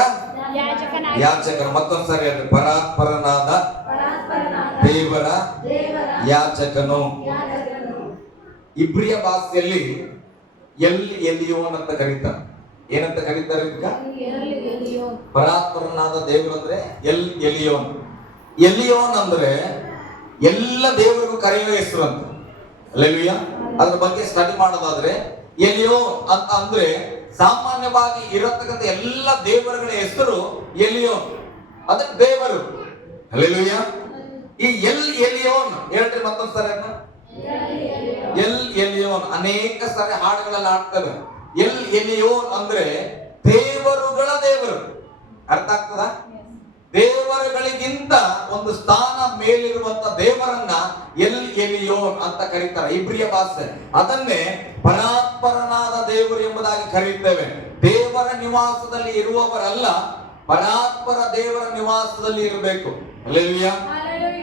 ಯಾಜಕನು. ಮತ್ತೊಂದ್ಸರಿ ಹೇಳ್ರಿ, ಪರಾತ್ಪರನಾದ ದೇವರ ಯಾಜಕನು. ಇಬ್ರಿಯ ಭಾಷೆಯಲ್ಲಿ ಎಲಿಯೋನ್ ಅಂತ ಕರೀತಾರೆ. ಏನಂತ ಕರೀತಾರೆ? ಇದಕ್ಕ ಪರಾತ್ಪರನಾದ ದೇವರು ಅಂದ್ರೆ ಎಲಿಯೋನ್. ಎಲಿಯೋನ್ ಅಂದ್ರೆ ಎಲ್ಲ ದೇವರಿಗೂ ಕರೆಯುವ ಹೆಸರು ಅಂತ. ಹಲ್ಲೆಲೂಯಾ. ಅದ್ರ ಬಗ್ಗೆ ಸ್ಟಡಿ ಮಾಡೋದಾದ್ರೆ ಎಲಿಯೋನ್ ಅಂತ ಅಂದ್ರೆ ಸಾಮಾನ್ಯವಾಗಿ ಇರತಕ್ಕಂಥ ಎಲ್ಲ ದೇವರುಗಳ ಹೆಸರು ಎಲಿಯೋನ್, ಅದ್ರ ದೇವರು. ಹಲ್ಲೆಲೂಯಾ. ಈ ಎಲಿಯೋನ್ ಹೇಳ್ರಿ ಮತ್ತೊಂದ್ಸರಿ. ಎಲಿಯೋನ್ ಅನೇಕ ಸಾರಿ ಹಾಡುಗಳಲ್ಲಿ ಹಾಡ್ತವೆ. ಎಲಿಯೋನ್ ಅಂದ್ರೆ ದೇವರುಗಳ ದೇವರು. ಅರ್ಥ ಆಗ್ತದ? ದೇವರುಗಳಿಗಿಂತ ಒಂದು ಸ್ಥಾನ ಮೇಲಿರುವಂತ ದೇವರನ್ನ ಎಲ್ ಎಲಿಯೋನ್ ಅಂತ ಕರೀತಾರೆ ಇಬ್ರಿಯ ಭಾಷೆ. ಅದನ್ನೇ ಪರಾತ್ಪರನಾದ ದೇವರು ಎಂಬುದಾಗಿ ಕರೆಯುತ್ತೇವೆ. ದೇವರ ನಿವಾಸದಲ್ಲಿ ಇರುವವರಲ್ಲ, ಪರಾತ್ಪರ ದೇವರ ನಿವಾಸದಲ್ಲಿ ಇರಬೇಕು. ಹಲ್ಲೆಲೂಯಾ.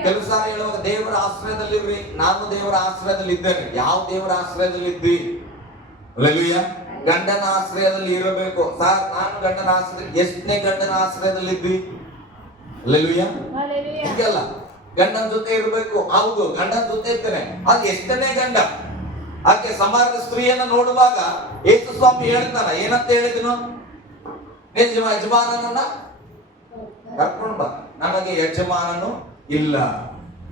ಕೆಲವು ಸಾರಿ ಹೇಳುವಾಗ ದೇವರ ಆಶ್ರಯದಲ್ಲಿರ್ರಿ, ನಾನು ದೇವರ ಆಶ್ರಯದಲ್ಲಿ ಇದ್ದೇನೆ. ಯಾವ ದೇವರ ಆಶ್ರಯದಲ್ಲಿ ಇದ್ವಿ? ಹಲ್ಲೆಲೂಯಾ. ಗಂಡನ ಆಶ್ರಯದಲ್ಲಿ ಇರಬೇಕು. ಸರ್, ನಾನು ಗಂಡನ ಆಶ್ರಯ, ಎಷ್ಟನೇ ಗಂಡನ ಆಶ್ರಯದಲ್ಲಿ ಇದ್ವಿ? ಹಲ್ಲೆಲೂಯಾ. ಹೀಗಲ್ಲ, ಗಂಡನ ಜೊತೆ ಇರಬೇಕು. ಹೌದು, ಗಂಡನ ಜೊತೆ ಇರ್ತೇನೆ. ಅದು ಎಷ್ಟನೇ ಗಂಡ? ಆಕೆ ಸಮಾಜದ ಸ್ತ್ರೀಯನ್ನ ನೋಡುವಾಗ ಯೇಸು ಸ್ವಾಮಿ ಹೇಳ್ತಾನ, ಏನಂತ ಹೇಳಿದನು? ಯಜಮಾನನನ್ನ ಕರ್ಕೊಂಡು ಬಾ, ನನಗೆ ಯಜಮಾನನು ಇಲ್ಲ.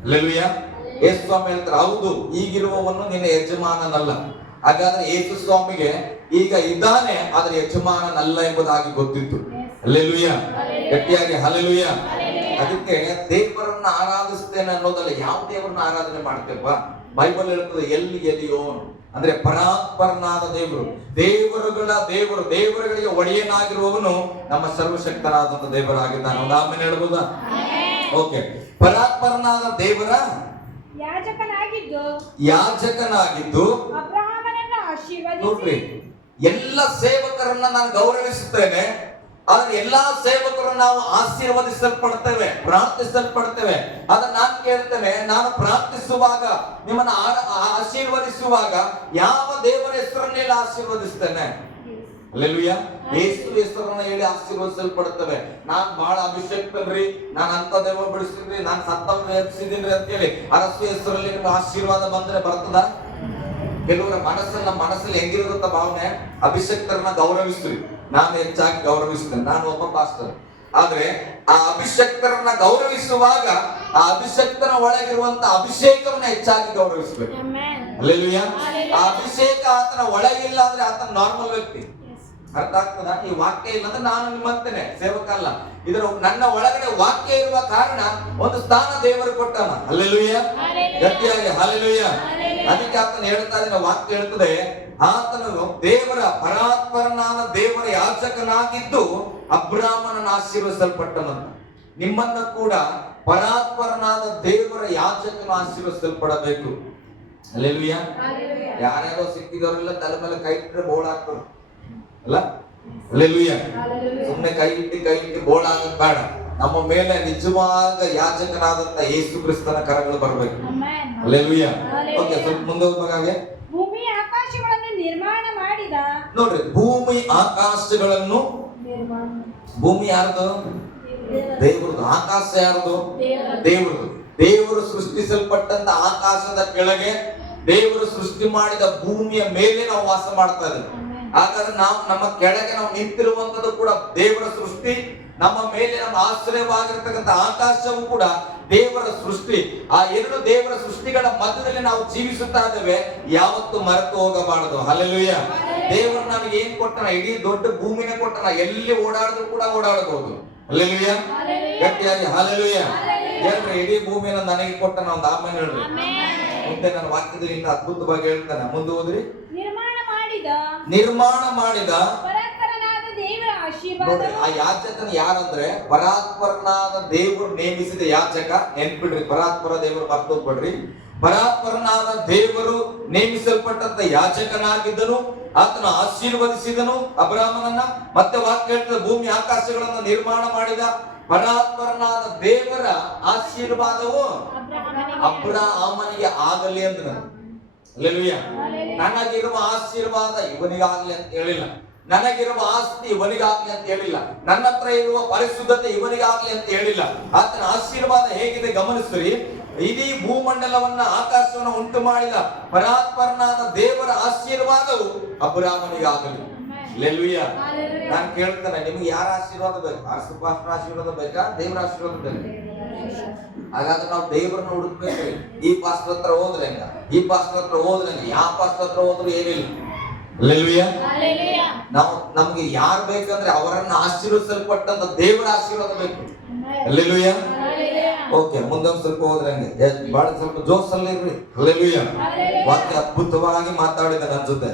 ಹಲ್ಲೆಲೂಯಾ. ಯೇಸು ಸ್ವಾಮಿ ಹೇಳ್ತಾರೆ, ಹೌದು, ಈಗಿರುವವನು ನಿನ್ನ ಯಜಮಾನನಲ್ಲ. ಹಾಗಾದ್ರೆ ಯೇಸು ಸ್ವಾಮಿಗೆ ಈಗ ಇದ್ದಾನೆ, ಆದ್ರೆ ಯಜಮಾನನಲ್ಲ ಎಂಬುದಾಗಿ ಗೊತ್ತಿತ್ತು. ಹಲ್ಲೆಲೂಯಾ. ಗಟ್ಟಿಯಾಗಿ ಹಲ್ಲೆಲೂಯಾ. ಅದಕ್ಕೆ ದೇವರನ್ನ ಆರಾಧಿಸ್ತೇನೆ ಅನ್ನೋದಲ್ಲ, ಯಾವ ದೇವರನ್ನ ಆರಾಧನೆ ಮಾಡ್ತೇವ? ಬೈಬಲ್ ಹೇಳ್ತದೆ ಎಲ್ಲಿ ಎಲಿಯೋನ್ ಅಂದ್ರೆ ಪರಾತ್ಪರನಾದ ದೇವರು, ದೇವರುಗಳ ದೇವರು, ದೇವರುಗಳಿಗೆ ಒಡೆಯನಾಗಿರುವವನು ನಮ್ಮ ಸರ್ವಶಕ್ತನಾದಂತ ದೇವರಾಗಿದ್ದಾನೆ. ಒಂದು ಆಮೇಲೆ ಹೇಳ್ಬೋದಾ? ಓಕೆ. ಪರಾತ್ಪರನಾದ ದೇವರ ಯಾಜಕನಾಗಿದ್ದು ಅಬ್ರಹಾಮನನ್ನು ಆಶೀರ್ವದಿಸಿ, ನೋಡ್ರಿ, ಎಲ್ಲ ಸೇವಕರನ್ನ ನಾನು ಗೌರವಿಸುತ್ತೇನೆ, ಆದ್ರೆ ಎಲ್ಲಾ ಸೇವಕರು ನಾವು ಆಶೀರ್ವದಿಸಲ್ಪಡ್ತೇವೆ, ಪ್ರಾರ್ಥಿಸಲ್ಪಡ್ತೇವೆ. ಅದನ್ನ ನಾನು ಕೇಳ್ತೇನೆ, ನಾನು ಪ್ರಾರ್ಥಿಸುವಾಗ, ನಿಮ್ಮನ್ನ ಆಶೀರ್ವದಿಸುವಾಗ ಯಾವ ದೇವರ ಹೆಸರನ್ನ ಹೇಳಿ ಆಶೀರ್ವದಿಸ್ತೇನೆ? ಹಲ್ಲೆಲೂಯಾ. ಯೇಸು ಹೆಸರನ್ನ ಹೇಳಿ ಆಶೀರ್ವದಿಸಲ್ಪಡ್ತೇವೆ. ನಾನ್ ಬಹಳ ಅಭಿಷೇಕ್ತನ್ರಿ, ನಾನು ಅಂತ ದೇವ ಬಿಡಿಸಿದ್ರಿ, ನಾನು ಸತ್ತವ್ರನ್ನ ಎಬ್ಸಿದೀನ್ರಿ ಅಂತ ಹೇಳಿ ಅರಸು ಹೆಸರಲ್ಲಿ ನಿಮ್ಗೆ ಆಶೀರ್ವಾದ ಬಂದ್ರೆ ಬರ್ತದ? ಕೆಲವರ ಮನಸ್ಸಲ್ಲಿ ಹೆಂಗಿರುತ್ತ ಭಾವನೆ, ಅಭಿಷೇಕ್ತರನ್ನ ಗೌರವಿಸ್ರಿ. ನಾನು ಹೆಚ್ಚಾಗಿ ಗೌರವಿಸ್ತೇನೆ, ನಾನು ಒಬ್ಬ ಪಾಸ್ಟರ್. ಆದ್ರೆ ಆ ಅಭಿಷೇಕ್ತರನ್ನ ಗೌರವಿಸುವಾಗ ಆ ಅಭಿಷೇಕ್ತನ ಒಳಗಿರುವಂತ ಅಭಿಷೇಕವನ್ನ ಹೆಚ್ಚಾಗಿ ಗೌರವಿಸಬೇಕು. ಹಲ್ಲೆಲೂಯಾ. ಆ ಅಭಿಷೇಕ ಆತನ ಒಳಗಿಲ್ಲ ಅಂದ್ರೆ ಆತನ ನಾರ್ಮಲ್ ವ್ಯಕ್ತಿ. ಅರ್ಥ ಆಗ್ತದ? ಈ ವಾಕ್ಯ ಇಲ್ಲ ಅಂದ್ರೆ ನಾನು ನಿಮ್ಮಂತೇನೆ ಸೇವಕ ಅಲ್ಲ. ಇದರ ನನ್ನ ಒಳಗಡೆ ವಾಕ್ಯ ಇರುವ ಕಾರಣ ಒಂದು ಸ್ಥಾನ ದೇವರು ಕೊಟ್ಟನ. ಹಲ್ಲೆಲೂಯಾ. ಗಟ್ಟಿಯಾಗಿ ಹಲ್ಲೆಲೂಯಾ. ಅದಕ್ಕೆ ಆತನ ಹೇಳ್ತಾ ಇದ್ದಾನೆ, ವಾಕ್ಯ ಹೇಳ್ತದೆ, ಆತನು ದೇವರ ಪರಾತ್ಪರನಾದ ದೇವರ ಯಾಜಕನಾಗಿದ್ದು ಅಬ್ರಾಮನನ್ನು ಆಶೀರ್ವದಿಸಲ್ಪಟ್ಟನಂತ. ನಿಮ್ಮನ್ನ ಕೂಡ ಪರಾತ್ಪರನಾದ ದೇವರ ಯಾಜಕನು ಆಶೀರ್ವದಿಸಲ್ಪಡಬೇಕು. ಹಲ್ಲೆಲೂಯಾ. ಯಾರ್ಯಾರೋ ಸಿಕ್ಕಿದವರೆಲ್ಲ ತಲೆ ಮೇಲೆ ಕೈ ಇಟ್ಟರೆ ಬೋಳ್ ಹಾಕ್ತಾರೆ ಅಲ್ಲ? ಹಲ್ಲೆಲೂಯಾ. ಸುಮ್ಮನೆ ಕೈ ಇಟ್ಟು ಬೋಳ್ ಆಗದ್ ಬೇಡ. ನಮ್ಮ ಮೇಲೆ ನಿಜವಾದ ಯಾಜಕನಾದಂತ ಯೇಸು ಕ್ರಿಸ್ತನ ಕರಗಳು ಬರಬೇಕು. ಹಲ್ಲೆಲೂಯಾ. ಓಕೆ, ಸ್ವಲ್ಪ ಮುಂದೆ ಹೋಗುವಾಗ ಭೂಮಿ ಆಕಾಶಗಳನ್ನು ನಿರ್ಮಾಣ ಮಾಡಿದ, ನೋಡ್ರಿ, ಭೂಮಿ ಆಕಾಶಗಳನ್ನು, ಭೂಮಿ ಯಾರದು? ದೇವರದು. ಆಕಾಶ ಯಾರದು? ದೇವರದು. ದೇವರು ಸೃಷ್ಟಿಸಲ್ಪಟ್ಟಂತ ಆಕಾಶದ ಕೆಳಗೆ ದೇವರು ಸೃಷ್ಟಿ ಮಾಡಿದ ಭೂಮಿಯ ಮೇಲೆ ನಾವು ವಾಸ ಮಾಡ್ತಾ ಇದ್ದೇವೆ. ಹಾಗಾದ್ರೆ ನಾವು ನಮ್ಮ ಕೆಳಗೆ ನಾವು ನಿಂತಿರುವಂತದ್ದು ಕೂಡ ದೇವರ ಸೃಷ್ಟಿ, ನಮ್ಮ ಮೇಲೆ ನಮ್ಮ ಆಶ್ರಯವಾಗಿರ್ತಕ್ಕಂಥ ಆಕಾಶವು ಕೂಡ ದೇವರ ಸೃಷ್ಟಿ. ಆ ಎರಡು ದೇವರ ಸೃಷ್ಟಿಗಳ ಮಧ್ಯದಲ್ಲಿ ನಾವು ಜೀವಿಸುತ್ತಾ ಇದ್ದೇವೆ. ಯಾವತ್ತು ಮರೆತು ಹೋಗಬಾರದು. ಹಲ್ಲೆಲೂಯಾ. ದೇವರು ನಮಗೆ ಏನ್ ಕೊಟ್ಟನ? ಇಡೀ ದೊಡ್ಡ ಭೂಮಿನ ಕೊಟ್ಟನ. ಎಲ್ಲಿ ಓಡಾಡಿದ್ರು ಕೂಡ ಓಡಾಡಬಹುದು. ಹಲ್ಲೆಲೂಯಾ. ಗಟ್ಟಿಯಾಗಿ ಹಲ್ಲೆಲೂಯಾ. ಹೇಳ್ರಿ, ಇಡೀ ಭೂಮಿಯನ್ನು ನನಗೆ ಕೊಟ್ಟನ. ಒಂದು ಆಮೇಲೆ ಹೇಳ್ರಿ. ಮುಂದೆ ನನ್ನ ವಾಕ್ಯದಲ್ಲಿ ಇನ್ನು ಅದ್ಭುತವಾಗಿ ಹೇಳ್ತಾನೆ. ಮುಂದೆ ಹೋದ್ರಿ. ನಿರ್ಮಾಣ ಮಾಡಿದ ನೋಡ್ರಿ, ಆ ಯಾಜಕನ ಯಾರಂದ್ರೆ ಪರಾತ್ಪರನಾದ ದೇವರು ನೇಮಿಸಿದ ಯಾಜಕ. ನೆನ್ಪಿಡ್ರಿ, ಪರಾತ್ಪರ ದೇವರು ಮರ್ತೋಗ್ಬಿಡ್ರಿ. ಪರಾತ್ಪರನಾದ ದೇವರು ನೇಮಿಸಲ್ಪಟ್ಟಂತ ಯಾಜಕನಾಗಿದ್ದನು. ಆತನು ಆಶೀರ್ವದಿಸಿದನು ಅಬ್ರಾಮನನ್ನ. ಮತ್ತೆ ವಾಕ್ಯ ಹೇಳ್ತದೆ, ಭೂಮಿ ಆಕಾಶಗಳನ್ನು ನಿರ್ಮಾಣ ಮಾಡಿದ ಪರಾತ್ಪರನಾದ ದೇವರ ಆಶೀರ್ವಾದವು ಅಬ್ರಾಮನಿಗೆ ಆಗಲಿ ಅಂದ್ರ. ಹಲ್ಲೆಲೂಯಾ. ನನಗಿರುವ ಆಶೀರ್ವಾದ ಇವನಿಗಾಗ್ಲಿ ಅಂತ ಹೇಳಿಲ್ಲ, ನನಗಿರುವ ಆಸ್ತಿ ಇವನಿಗಾಗ್ಲಿ ಅಂತ ಹೇಳಿಲ್ಲ, ನನ್ನ ಹತ್ರ ಇರುವ ಪರಿಶುದ್ಧತೆ ಇವನಿಗಾಗ್ಲಿ ಅಂತ ಹೇಳಿಲ್ಲ. ಆತನ ಆಶೀರ್ವಾದ ಹೇಗಿದೆ ಗಮನಿಸ್ರಿ. ಇಡೀ ಭೂಮಂಡಲವನ್ನ, ಆಕಾಶವನ್ನು ಉಂಟು ಮಾಡಿದ ಪರಾತ್ಪರನಾದ ದೇವರ ಆಶೀರ್ವಾದವು ಅಬ್ರಾಮನಿಗಾಗಲಿ. ಹಲ್ಲೆಲೂಯಾ. ನಾನು ಕೇಳ್ತೇನೆ, ನಿಮ್ಗೆ ಯಾರ ಆಶೀರ್ವಾದ ಬೇಕು? ಪಾಸ್ಟರ್ ಆಶೀರ್ವಾದ ಬೇಕಾ? ದೇವರ ಆಶೀರ್ವಾದ ಬೇಕು? ಹಾಗಾದ್ರೆ ನಾವು ದೇವರನ್ನ ಹುಡುಕ್ಬೇಕ್ರಿ. ಈ ಪಾಸ್ಟರ್ ಹತ್ರ ಹೋದ್ರೆ ಹೆಂಗ, ಈ ಪಾಸ್ಟರ್ ಹತ್ರ ಹೋದ್ರೆ ಹೆಂಗ, ಯಾವ ಪಾಸ್ಟರ್ ಹತ್ರ ಹೋದ್ರು ಏನಿಲ್ಲ. ಹಲ್ಲೆಲೂಯಾ. ನಾವು ನಮ್ಗೆ ಯಾರು ಬೇಕಂದ್ರೆ ಅವರನ್ನ ಆಶೀರ್ವದಿಸಲ್ಪಟ್ಟಂತ ದೇವರ ಆಶೀರ್ವಾದ ಬೇಕು. ಹಲ್ಲೆಲೂಯಾ. ಓಕೆ, ಮುಂದೊಂದು ಸ್ವಲ್ಪ ಹೋದ್ರೆ ಹಂಗೆ ಬಹಳ ಸ್ವಲ್ಪ ಜೋಸಲ್ಲಿ ಇರ್ರಿ. ಹಲ್ಲೆಲೂಯಾ. ವಾಕ್ಯ ಅದ್ಭುತವಾಗಿ ಮಾತಾಡಿದ ನನ್ನ ಜೊತೆ.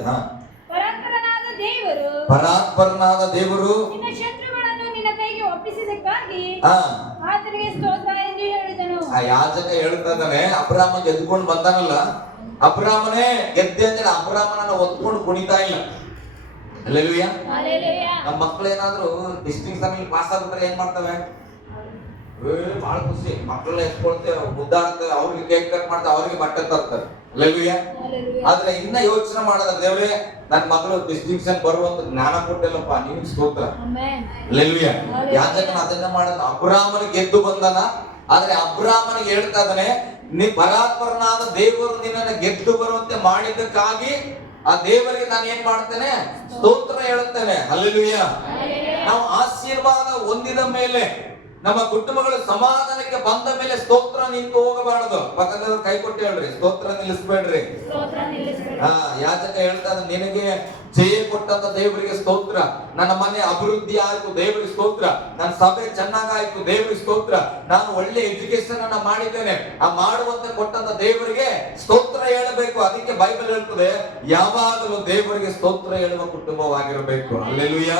ಪರಾತ್ಪರನಾದ ದೇವರು ನಿನ್ನ ಶತ್ರುಗಳನ್ನು ನಿನ್ನ ಕೈಗೆ ಒಪ್ಪಿಸಿದಕ್ಕಾಗಿ ಆತನಿಗೆ ಸ್ತೋತ್ರ ಎಂದು ಹೇಳಿದನು. ಆ ಯಾಜಕ ಹೇಳ್ತಾ ಇದ್ದಾನೆ, ಅಬ್ರಾಮ ಗೆದ್ಕೊಂಡು ಬಂದಾನಲ್ಲ, ಅಬ್ರಾಮನೇ ಗೆದ್ದೆ ಅಂತ ಅಬ್ರಾಮನನ್ನ ಒತ್ಕೊಂಡು ಕುಣಿತಾ ಇಲ್ಲ. ಹಲ್ಲೆಲೂಯಾ. ನಮ್ಮ ಮಕ್ಳು ಏನಾದ್ರು ಡಿಸ್ಟಿಂಕ್ಷನ್ ಅಲ್ಲಿ ಪಾಸ್ ಆಗ್ಬಿಟ್ರೆ ಏನ್ ಮಾಡ್ತವೆ? ಬಹಳ ಖುಷಿ, ಮಕ್ಕಳೆಲ್ಲ ಎತ್ಕೊಳ್ತೇವೆ, ಮುದ್ದಾಡ್ತೇವೆ, ಅವ್ರಿಗೆ ಕೇಕ್ ಕಟ್ ಮಾಡ್ತೇವೆ, ಅವ್ರಿಗೆ ಬಟ್ಟೆ ತರ್ತಾರೆ. ಹಲ್ಲೆಲೂಯಾ. ಆದ್ರೆ ಇನ್ನ ಯೋಚನೆ ಮಾಡದ, ದೇವ್ರೇ ನನ್ನ ಮಗಳು ಡಿಸ್ಟಿಂಕ್ಷನ್ ಬರುವಂತ ಜ್ಞಾನ ಕೊಟ್ಟಿಲ್ಲಪ್ಪ, ನಿಮ್ಗೆ ಸ್ತೋತ್ರ. ಹಲ್ಲೆಲೂಯಾ. ಯಾಜಕನ ಅದನ್ನ ಮಾಡದ, ಅಬ್ರಾಮನಿಗೆ ಗೆದ್ದು ಬಂದನ. ಆದ್ರೆ ಅಬ್ರಾಮನಿಗೆ ಹೇಳ್ತಾ ಇದ್ದಾನೆ, ನೀ ಪರಾತ್ಪರನಾದ ದೇವರು ನಿನ್ನನ್ನು ಗೆದ್ದು ಬರುವಂತೆ ಮಾಡಿದ್ದಕ್ಕಾಗಿ ಆ ದೇವರಿಗೆ ನಾನು ಏನ್ ಮಾಡ್ತೇನೆ? ಸ್ತೋತ್ರ ಹೇಳುತ್ತೇನೆ. ಹಲ್ಲೆಲೂಯಾ. ನಾವು ಆಶೀರ್ವಾದ ಹೊಂದಿದ ಮೇಲೆ, ನಮ್ಮ ಕುಟುಂಬಗಳು ಸಮಾಧಾನಕ್ಕೆ ಬಂದ ಮೇಲೆ ಸ್ತೋತ್ರ ನಿಂತು ಹೋಗಬಾರದು. ಪಕ್ಕದ ಕೈ ಕೊಟ್ಟು ಹೇಳ್ರಿ, ಸ್ತೋತ್ರ ನಿಲ್ಲಿಸ್ಬೇಡ್ರಿ. ಯಾಜಕ ಹೇಳ್ತಾ ಇದ್ದಾನೆ, ನಿನಗೆ ಜಯ ಕೊಟ್ಟಂತ ದೇವರಿಗೆ ಸ್ತೋತ್ರ, ನನ್ನ ಮನೆ ಅಭಿವೃದ್ಧಿ ಆಯ್ತು ದೇವರಿಗೆ ಸ್ತೋತ್ರ, ನನ್ನ ಸಭೆ ಚೆನ್ನಾಗಾಯ್ತು ದೇವರಿಗೆ ಸ್ತೋತ್ರ, ನಾನು ಒಳ್ಳೆ ಎಜುಕೇಶನ್ ಅನ್ನ ಮಾಡಿದ್ದೇನೆ, ಆ ಮಾಡುವಂತೆ ಕೊಟ್ಟಂತ ದೇವರಿಗೆ ಸ್ತೋತ್ರ ಹೇಳಬೇಕು. ಅದಕ್ಕೆ ಬೈಬಲ್ ಹೇಳ್ತದೆ, ಯಾವಾಗಲೂ ದೇವರಿಗೆ ಸ್ತೋತ್ರ ಹೇಳುವ ಕುಟುಂಬವಾಗಿರಬೇಕು. ಹಲ್ಲೆಲೂಯಾ.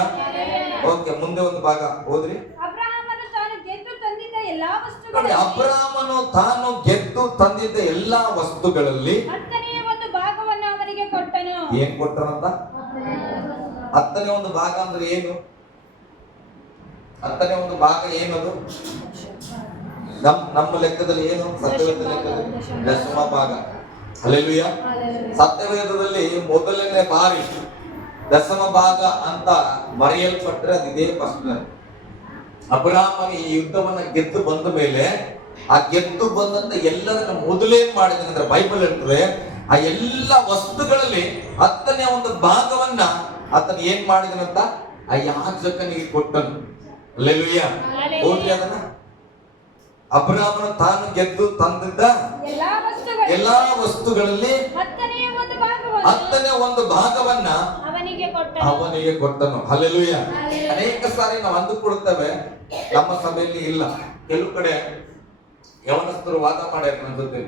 ಓಕೆ, ಮುಂದೆ ಒಂದು ಭಾಗ ಓದ್ರಿ. ಅಬ್ರಾಮನು ತಾನು ಗೆದ್ದು ತಂದಿದ್ದ ಎಲ್ಲಾ ವಸ್ತುಗಳಲ್ಲಿ ಹತ್ತನೆಯ ಒಂದು ಭಾಗವನ್ನು ಅವನಿಗೆ ಕೊಟ್ಟನು. ಏನ್ ಕೊಟ್ಟರಂತ? ಹತ್ತನೇ ಒಂದು ಭಾಗ ಅಂದ್ರೆ ಏನು? ಹತ್ತನೇ ಒಂದು ಭಾಗ ಏನದು? ನಮ್ಮ ಲೆಕ್ಕದಲ್ಲಿ ಏನು? ಸತ್ಯವೇದ ಲೆಕ್ಕದಲ್ಲಿ ದಶಮ ಭಾಗ. ಹಲ್ಲೆಲೂಯಾ. ಸತ್ಯವೇದದಲ್ಲಿ ಮೊದಲನೇ ಬಾರಿ ದಶಮ ಭಾಗ ಅಂತ ಬರೆಯಲ್ಪಟ್ರೆ ಅದಿದೆ ಫಸ್ಟ್. ಅಬ್ರಾಮನ ಈ ಯುದ್ಧವನ್ನ ಗೆದ್ದು ಬಂದ ಮೇಲೆ, ಆ ಗೆದ್ದು ಬಂದಂತ ಎಲ್ಲದನ್ನ ಮೊದಲೇನ್ ಮಾಡಿದನು ಅಂದ್ರೆ ಬೈಬಲ್ ಹೇಳ್ತದೆ, ಆ ಎಲ್ಲ ವಸ್ತುಗಳಲ್ಲಿ ಹತ್ತನೇ ಒಂದು ಭಾಗವನ್ನ ಆತನ ಏನ್ ಮಾಡಿದನಂತ ಆ ಯಾಜಕನಿಗೆ ಕೊಟ್ಟನು. ಹಲ್ಲೆಲೂಯಾ. ಓದ್ರಿ ಅದನ್ನ. ಅಬ್ರಾಮನು ತಾನು ಗೆದ್ದು ತಂದಿದ್ದ ಎಲ್ಲಾ ವಸ್ತುಗಳಲ್ಲಿ ಹತ್ತನೇ ಒಂದು ಭಾಗವನ್ನ ಅವನಿಗೆ ಕೊಟ್ಟನು. ಹಲ್ಲೆಲೂಯಾ. ಅನೇಕ ಸಾರಿ ನಾವು ಅಂದುಕೊಳ್ತೇವೆ, ನಮ್ಮ ಸಭೆಯಲ್ಲಿ ಇಲ್ಲ. ಕೆಲವು ಕಡೆ ಯವನಸ್ಥರು ವಾದ ಮಾಡ್ಯಾರ ನನ್ನ ಜೊತೆ.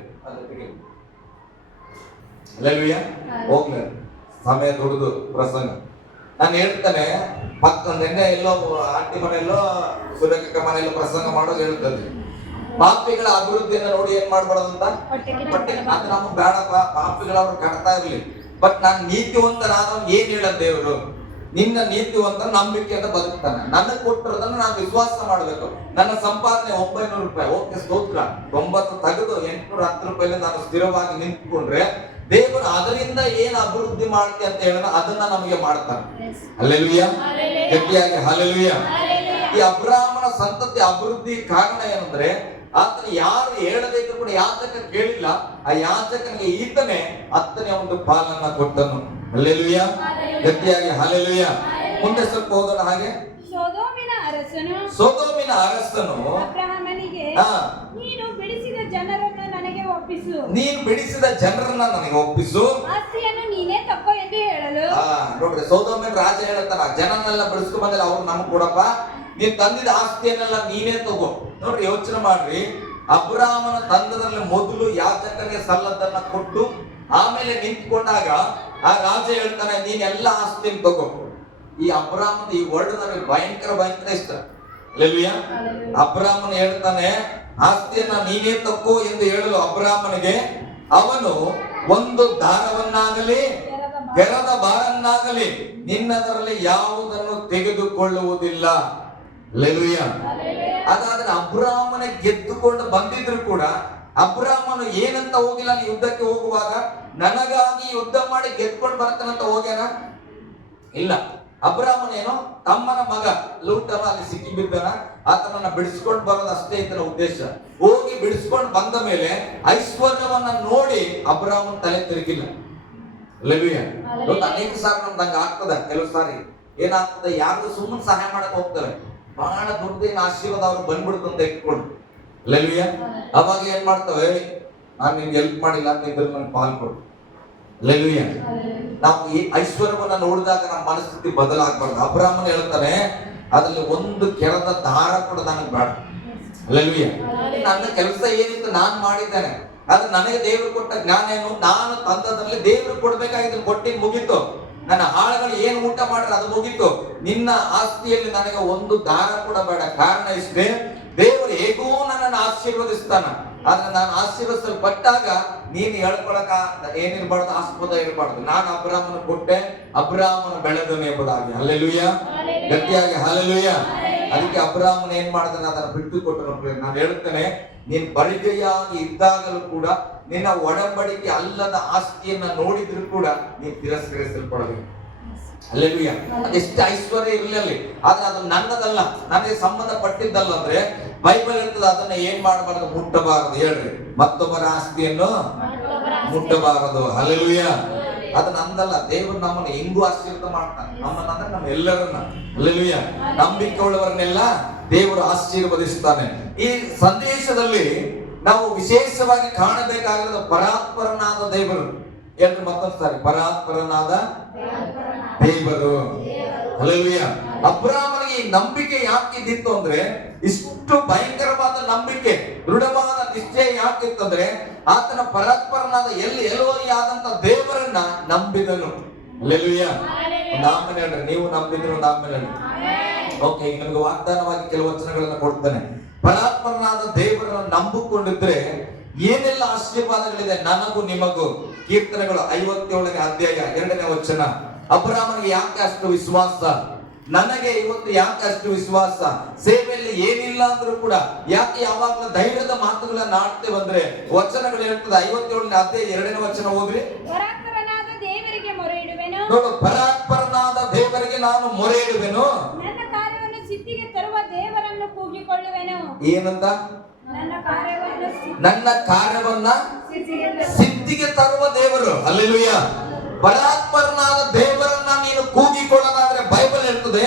ಹಲ್ಲೆಲೂಯಾ. ಹೋಗ್ಲಿ, ಸಮಯ ದೊಡ್ಡದು ಪ್ರಸಂಗ. ನಾನು ಹೇಳ್ತಾನೆ, ಪಕ್ಕ ನಿನ್ನೆ ಎಲ್ಲೋ ಆಂಟಿ ಮನೆಯಲ್ಲೋ ಸುರೇಖ ಮನೆಯಲ್ಲೋ ಪ್ರಸಂಗ ಮಾಡೋದು ಹೇಳ್ತದೆ, ಪಾಪಿಗಳ ಅಭಿವೃದ್ಧಿಯನ್ನು ನೋಡಿ ಏನ್ ಮಾಡ್ಬಾರ್ದಂತ ಹೊಟ್ಟೆ. ಅದು ನಮ್ಗೆ ಬೇಡಪ್ಪ, ಪಾಪಿಗಳವ್ರು ಕಟ್ತಾ ಇರ್ಲಿ, ಬಟ್ ನಾನು ನೀತಿವಂತನಾದ ಏನ್ ಹೇಳ ದೇವರು, ನಿನ್ನ ನೀತಿವಂತ ನಂಬಿಕೆಯಿಂದ ಬದುಕ್ತಾನೆ, ನನಗೆ ಕೊಟ್ಟಿರೋದನ್ನ ನಾನು ವಿಶ್ವಾಸ ಮಾಡ್ಬೇಕು. ನನ್ನ ಸಂಪಾದನೆ 900 ರೂಪಾಯಿ, ಓಕೆ ಸ್ತೋತ್ರ, 90 ತೆಗೆದು 810 ರೂಪಾಯಿಲಿ ನಾನು ಸ್ಥಿರವಾಗಿ ನಿಂತ್ಕೊಂಡ್ರೆ ದೇವರು ಅದರಿಂದ ಏನ್ ಅಭಿವೃದ್ಧಿ ಮಾಡ್ತಿ ಅಂತ ಹೇಳ ಅದನ್ನ ನಮಗೆ ಮಾಡ್ತಾನೆ. ಹಲ್ಲೆಲೂಯಾ. ಗಟ್ಟಿಯಾಗಿ ಹಲ್ಲೆಲೂಯಾ. ಈ ಅಬ್ರಾಮನ ಸಂತತಿ ಅಭಿವೃದ್ಧಿ ಕಾರಣ ಏನಂದ್ರೆ, ಆತನ ಯಾರು ಹೇಳದೇ ಇದ್ರು ಕೂಡ ಯಾಜಕ ಕೇಳಿಲ್ಲ, ಆ ಯಾಜಕನಿಗೆ ಈತನೇ ಹತ್ತನೇ ಒಂದು ಪಾಲನ್ನ ಕೊಟ್ಟನು. ಹಲ್ಲೆಲೂಯಾ. ಗಟ್ಟಿಯಾಗಿ ಹಲ್ಲೆಲೂಯಾ. ಮುಂದೆ ಸ್ವಲ್ಪ ಹೋಗೋಣ. ಹಾಗೆ ಸೊದೋಮಿನ ಅರಸನು ಅಬ್ರಹಾಮನಿಗೆ, ನೀನು ಬಿಡಿಸಿದ ಜನರನ್ನು ನನಗೆ ಒಪ್ಪಿಸು, ನೀನು ಬಿಡಿಸಿದ ಜನರನ್ನ ನನಗೆ ಒಪ್ಪಿಸು, ಆಸ್ತಿಯನ್ನು ನೀನೇ ತಕ್ಕೋ ಎಂದು ಹೇಳಲು. ನೋಡ್ರಿ, ಸೊದೋಮಿನ ರಾಜ ಹೇಳ್ತಾನ, ಜನನೆಲ್ಲ ಬಿಡಿಸ್ಕೊಂಡ್ ಬಂದಿಲ್ಲ, ಅವ್ರು ನಮ್ಗೆ ಕೊಡಪ್ಪ, ನೀನ್ ತಂದಿದ ಆಸ್ತಿಯನ್ನೆಲ್ಲ ನೀನೇ ತಗೋ. ನೋಡ್ರಿ, ಯೋಚನೆ ಮಾಡ್ರಿ, ಅಬ್ರಾಮನ ತಂದದಲ್ಲಿ ಮೊದಲು ಯಾಜಕನಿಗೆ ಸಲ್ಲದನ್ನ ಕೊಟ್ಟು ಆಮೇಲೆ ನಿಂತ್ಕೊಂಡಾಗ ಆ ರಾಜ ಹೇಳ್ತಾನೆ, ನೀನ್ ಎಲ್ಲ ಆಸ್ತಿಯನ್ನು ತಗೋ. ಈ ಅಬ್ರಾಮನ ಈ ವರ್ಡ್ ನನಗೆ ಭಯಂಕರ ಇಷ್ಟ. ಹಲ್ಲೆಲೂಯಾ. ಅಬ್ರಾಮನ ಹೇಳ್ತಾನೆ, ಆಸ್ತಿಯನ್ನ ನೀನೇ ತಕ್ಕೋ ಎಂದು ಹೇಳಲು ಅಬ್ರಾಮನಿಗೆ ಅವನು ಒಂದು ದಾರವನ್ನಾಗಲಿ ಕೆರದ ಬಾರನ್ನಾಗಲಿ ನಿನ್ನದರಲ್ಲಿ ಯಾವುದನ್ನು ತೆಗೆದುಕೊಳ್ಳುವುದಿಲ್ಲ. ಹಲ್ಲೆಲೂಯಾ. ಹಾಗಾದ್ರೆ ಅಬ್ರಾಮನ ಗೆದ್ದುಕೊಂಡು ಬಂದಿದ್ರು ಕೂಡ ಅಬ್ರಾಮನು ಏನಂತ ಹೋಗಿಲ್ಲ, ಯುದ್ಧಕ್ಕೆ ಹೋಗುವಾಗ ನನಗಾಗಿ ಯುದ್ಧ ಮಾಡಿ ಗೆದ್ಕೊಂಡು ಬರ್ತಾನಂತ ಹೋಗ್ಯಾನ? ಇಲ್ಲ. ಅಬ್ರಾಮನೇನು ತಮ್ಮನ ಮಗ ಲೂಟನ ಅಲ್ಲಿ ಸಿಕ್ಕಿ ಬಿದ್ದನ, ಆತನನ್ನ ಬಿಡಿಸ್ಕೊಂಡು ಬರೋದು ಅಷ್ಟೇ ಇದ್ದನ ಉದ್ದೇಶ. ಹೋಗಿ ಬಿಡಿಸ್ಕೊಂಡು ಬಂದ ಮೇಲೆ ಐಶ್ವರ್ಯವನ್ನ ನೋಡಿ ಅಬ್ರಾಮನ್ ತಲೆ ತಿರುಗಿಲ್ಲ. ಹಲ್ಲೆಲೂಯಾ. ಅನೇಕ ಸಾರಿ ನಮ್ದು ಹಂಗ ಆಗ್ತದ. ಕೆಲವು ಸಾರಿ ಏನಾಗ್ತದೆ, ಯಾರು ಸುಮ್ಮನೆ ಸಹಾಯ ಮಾಡಕ್ ಹೋಗ್ತಾರೆ, ಬಹಳ ದುಡ್ಡಿನ ಆಶೀರ್ವಾದ ಅವ್ರು ಬಂದ್ಬಿಡುತ್ತಂತ ಇಟ್ಕೊಂಡು. ಹಲ್ಲೆಲೂಯಾ. ಅವಾಗ ಏನ್ ಮಾಡ್ತವೆ, ನಾನು ನಿನ್ಗೆ ಹೆಲ್ಪ್ ಮಾಡಿಲ್ಲ ಅಂತ ಇದ್ರೆ ನನ್ಗೆ ಪಾಲ್ ಕೊಡು. ಹಲ್ಲೆಲೂಯಾ. ನಾವು ಈ ಐಶ್ವರ್ಯವನ್ನ ನೋಡಿದಾಗ ನಮ್ಮ ಮನಸ್ಥಿತಿ ಬದಲಾಗಬಾರ್ದು. ಅಬ್ರಾಮನ್ ಹೇಳ್ತಾನೆ, ಅದ್ರಲ್ಲಿ ಒಂದು ಕೆರದ ದಾರ ಕೂಡ ನನಗೆ ಬೇಡ. ಹಲ್ಲೆಲೂಯಾ. ನನ್ನ ಕೆಲಸ ಏನಿತ್ತು ನಾನು ಮಾಡಿದ್ದೇನೆ, ಅದು ನನಗೆ ದೇವರು ಕೊಟ್ಟ ಜ್ಞಾನ ಏನು, ನಾನು ತಂದದ್ರಲ್ಲಿ ದೇವರು ಕೊಡ್ಬೇಕಾಗಿದ್ದು ಕೊಟ್ಟಿ ಮುಗೀತು. ನನ್ನ ಆಳುಗಳು ಏನು ಊಟ ಮಾಡ್ರೆ ಅದು ಮುಗೀತು. ನಿನ್ನ ಆಸ್ತಿಯಲ್ಲಿ ನನಗೆ ಒಂದು ದಾರ ಕೂಡ ಬೇಡ. ಕಾರಣ ಇಷ್ಟೇ, ದೇವರು ಹೇಗೂ ನನ್ನನ್ನು ಆಶೀರ್ವದಿಸ್ತಾನ. ಆದ್ರೆ ನಾನು ಆಶೀರ್ವದಿಸಲ್ಪಟ್ಟಾಗ ನೀನು ಹೇಳ್ಕೊಳಕ ಏನಿರ್ಬಾರ್ದು, ಆಸ್ಪದ ಇರಬಾರ್ದು. ನಾನು ಅಬ್ರಾಮನ ಕೊಟ್ಟೆ, ಅಬ್ರಾಮನ ಬೆಳೆದನು ಎಂಬುದಾಗಿ. ಹಲ್ಲೆಲೂಯಾ, ಗಟ್ಟಿಯಾಗಿ ಹಲ್ಲೆಲೂಯಾ. ಅದಕ್ಕೆ ಅಬ್ರಾಮನ ಏನ್ ಮಾಡಿದಾನೆ, ಅದನ್ನ ಬಿಟ್ಟು ಕೊಟ್ಟನು. ನಾನು ಹೇಳ್ತೇನೆ, ನೀನ್ ಬಳಿಗೆಯಾಗಿ ಇದ್ದಾಗಲೂ ಕೂಡ ನಿನ್ನ ಒಡಂಬಡಿಕೆ ಅಲ್ಲದ ಆಸ್ತಿಯನ್ನ ನೋಡಿದ್ರು ಕೂಡ ನೀನು ತಿರಸ್ಕರಿಸಲ್ಪಡಬೇಕು. ಹಲ್ಲೆಲೂಯಾ. ಅದೆಷ್ಟು ಐಶ್ವರ್ಯ ಇರಲಿ, ಆದ್ರೆ ಅದು ನನ್ನದಲ್ಲ, ನನಗೆ ಸಂಬಂಧಪಟ್ಟಿದ್ದಲ್ಲ. ಅಂದ್ರೆ ಬೈಬಲ್ ಹೇಳ್ತದೆ, ಅದನ್ನ ಏನ್ ಮಾಡಬಾರದು, ಮುಟ್ಟಬಾರದು. ಹೇಳ್ರಿ, ಮತ್ತೊಬ್ಬರ ಆಸ್ತಿಯನ್ನು ಮುಟ್ಟಬಾರದು. ಹಲ್ಲೆಲೂಯಾ. ಅದು ನಂದಲ್ಲ. ದೇವರು ನಮ್ಮನ್ನು ಹೆಂಗೂ ಆಶೀರ್ವಾದ ಮಾಡ್ತಾನೆ, ನಮ್ಮನ್ನ ನಮ್ಮ ಎಲ್ಲರನ್ನ. ಹಲ್ಲೆಲೂಯಾ. ನಂಬಿಕೆ ಉಳ್ಳವರನ್ನೆಲ್ಲ ದೇವರು ಆಶೀರ್ವದಿಸ್ತಾನೆ. ಈ ಸಂದೇಶದಲ್ಲಿ ನಾವು ವಿಶೇಷವಾಗಿ ಕಾಣಬೇಕಾಗಿರೋದು ಪರಾತ್ಪರನಾದ ದೇವರು. ಎಂದು ಮತ್ತೊಂದ್ಸಾರಿ, ಪರಾತ್ಪರನಾದ ದೇವರು. ಹಲ್ಲೆಲೂಯಾ. ಅಬ್ರಾಮನಿಗೆ ಈ ನಂಬಿಕೆ ಯಾಕೆ ಇದ್ದಿತ್ತು ಅಂದ್ರೆ, ಇಷ್ಟು ಭಯಂಕರವಾದ ನಂಬಿಕೆ, ದೃಢವಾದ ನಿಶ್ಚಯ ಯಾಕಿತ್ತಂದ್ರೆ, ಆತನ ಪರಾತ್ಪರನಾದ ಎಲೋಹಿ ಆದಂತ ದೇವರನ್ನ ನಂಬಿದನು. ಹಲ್ಲೆಲೂಯಾ. ಆಮೇಲೆ ಹೇಳ್ರಿ, ನೀವು ನಂಬಿದ್ರು ಆಮೇಲೆ ಹೇಳ್ರಿ. ಓಕೆ, ಈಗ ನಿಮ್ಗೆ ವಾಗ್ದಾನವಾಗಿ ಕೆಲವು ವಚನಗಳನ್ನ ಕೊಡ್ತಾನೆ. ಪರಾತ್ಪರನಾದ ದೇವರನ್ನು ನಂಬಿಕೊಂಡಿದ್ರೆ ಏನೆಲ್ಲ ಆಶೀರ್ವಾದಗಳಿದೆ ನನಗೂ ನಿಮಗೂ. ಕೀರ್ತನೆಗಳು 57ನೇ ಅಧ್ಯಾಯ 2ನೇ ವಚನ. ಅಬ್ರಾಮನಿಗೆ ಯಾಕೆ ಅಷ್ಟು ವಿಶ್ವಾಸ, ನನಗೆ ಇವತ್ತು ಯಾಕೆ ಅಷ್ಟು ವಿಶ್ವಾಸ? ಸೇವೆಯಲ್ಲಿ ಏನಿಲ್ಲ ಅಂದ್ರೂ ಕೂಡ ಯಾಕೆ ಯಾವಾಗಲೂ ಧೈರ್ಯದ ಮಾತುಗಳನ್ನ ಆಡ್ತೇವೆ ಅಂದ್ರೆ, ವಚನಗಳು ಹೇಳ್ತದೆ. 57ನೇ ಅಧ್ಯಾಯ 2ನೇ ವಚನ ಓದ್ರಿ. ಪರಾತ್ಪರನಾದ ದೇವರಿಗೆ ಮೊರೆ ಇಡುವೆನು. ನೋಡು, ಪರಾತ್ಪರನಾದ ದೇವರಿಗೆ ನಾನು ಮೊರೆ ಇಡುವೆನು. ನನ್ನ ಕಾರ್ಯವನ್ನು ಸಿದ್ಧಿಗೆ ತರುವ ದೇವರನ್ನು ಕೂಗಿಕೊಳ್ಳುವೆನು. ಏನಂತ? ನನ್ನ ಕಾರ್ಯವನ್ನ ಸಿದ್ಧಿಗೆ ತರುವ ದೇವರು. ಹಲ್ಲೆಲೂಯಾ. ಪರಾತ್ಪರನಾದ ದೇವರನ್ನ ನೀನು ಕೂಗಿಕೊಳ್ಳೋದಾದ್ರೆ ಬೈಬಲ್ ಹೇಳ್ತದೆ,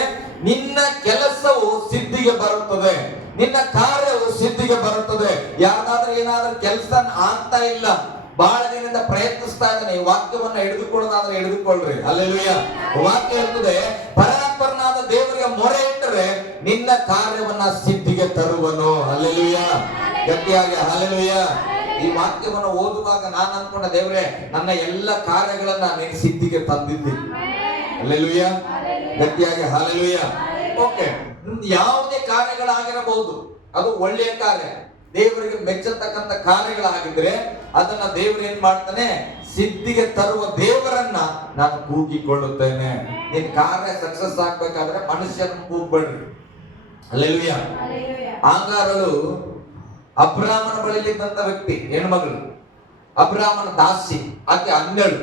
ನಿನ್ನ ಕೆಲಸವು ಸಿದ್ಧಿಗೆ ಬರುತ್ತದೆ, ನಿನ್ನ ಕಾರ್ಯವು ಸಿದ್ಧಿಗೆ ಬರುತ್ತದೆ. ಯಾರಾದ್ರೂ ಏನಾದ್ರೂ ಕೆಲಸ ಆಗ್ತಾ ಇಲ್ಲ, ಬಹಳ ದಿನದಿಂದ ಪ್ರಯತ್ನಿಸ್ತಾ ಇದ್ದಾನೆ, ಈ ವಾಕ್ಯವನ್ನ ಹಿಡಿದುಕೊಳ್ಳೋದಾದ್ರೆ ಹಿಡಿದುಕೊಳ್ಳ್ರಿ. ಹಲ್ಲೆಲೂಯಾ. ವಾಕ್ಯ ಹೇಳ್ತದೆ, ಪರಾತ್ಪರನಾದ ದೇವರಿಗೆ ಮೊರೆ ಇಟ್ಟರೆ ನಿನ್ನ ಕಾರ್ಯವನ್ನ ಸಿದ್ಧಿಗೆ ತರುವನು. ಹಲ್ಲೆಲೂಯಾ. ಗಟ್ಟಿಯಾಗಿ ಹಲ್ಲೆಲೂಯಾ. ಈ ವಾಕ್ಯವನ್ನು ಓದುವಾಗ ನಾನು ಅನ್ಕೊಂಡ, ದೇವರೇ ನನ್ನ ಎಲ್ಲ ಕಾರ್ಯಗಳನ್ನ ನೀನು ಸಿದ್ಧಿಗೆ ತಂದಿದ್ದಿ. ಹಲ್ಲೆಲೂಯಾ. ಗಟ್ಟಿಯಾಗಿ ಹಲ್ಲೆಲೂಯಾ. ಓಕೆ, ಯಾವುದೇ ಕಾರ್ಯಗಳಾಗಿರಬಹುದು, ಅದು ಒಳ್ಳೆಯ ಕಾರ್ಯ, ದೇವರಿಗೆ ಮೆಚ್ಚತಕ್ಕಂತ ಕಾರ್ಯಗಳಾಗಿದ್ರೆ ಅದನ್ನ ದೇವರು ಏನ್ ಮಾಡ್ತಾನೆ, ಸಿದ್ಧಿಗೆ ತರುವ ದೇವರನ್ನ ನಾನು ಕೂಗಿಕೊಳ್ಳುತ್ತೇನೆ. ನಿನ್ ಕಾರ್ಯ ಸಕ್ಸಸ್ ಆಗ್ಬೇಕಾದ್ರೆ ಮನುಷ್ಯರನ್ನು ಕೂಗ್ಬೇಡ್ರಿ. ಹಲ್ಲೆಲೂಯಾ. ಆಗಾರಳು ಅಬ್ರಾಮನ ಬಳಿಲಿದ್ದಂತ ವ್ಯಕ್ತಿ, ಹೆಣ್ಮಗಳು, ಅಬ್ರಾಮನ ದಾಸಿ, ಆಕೆ 12.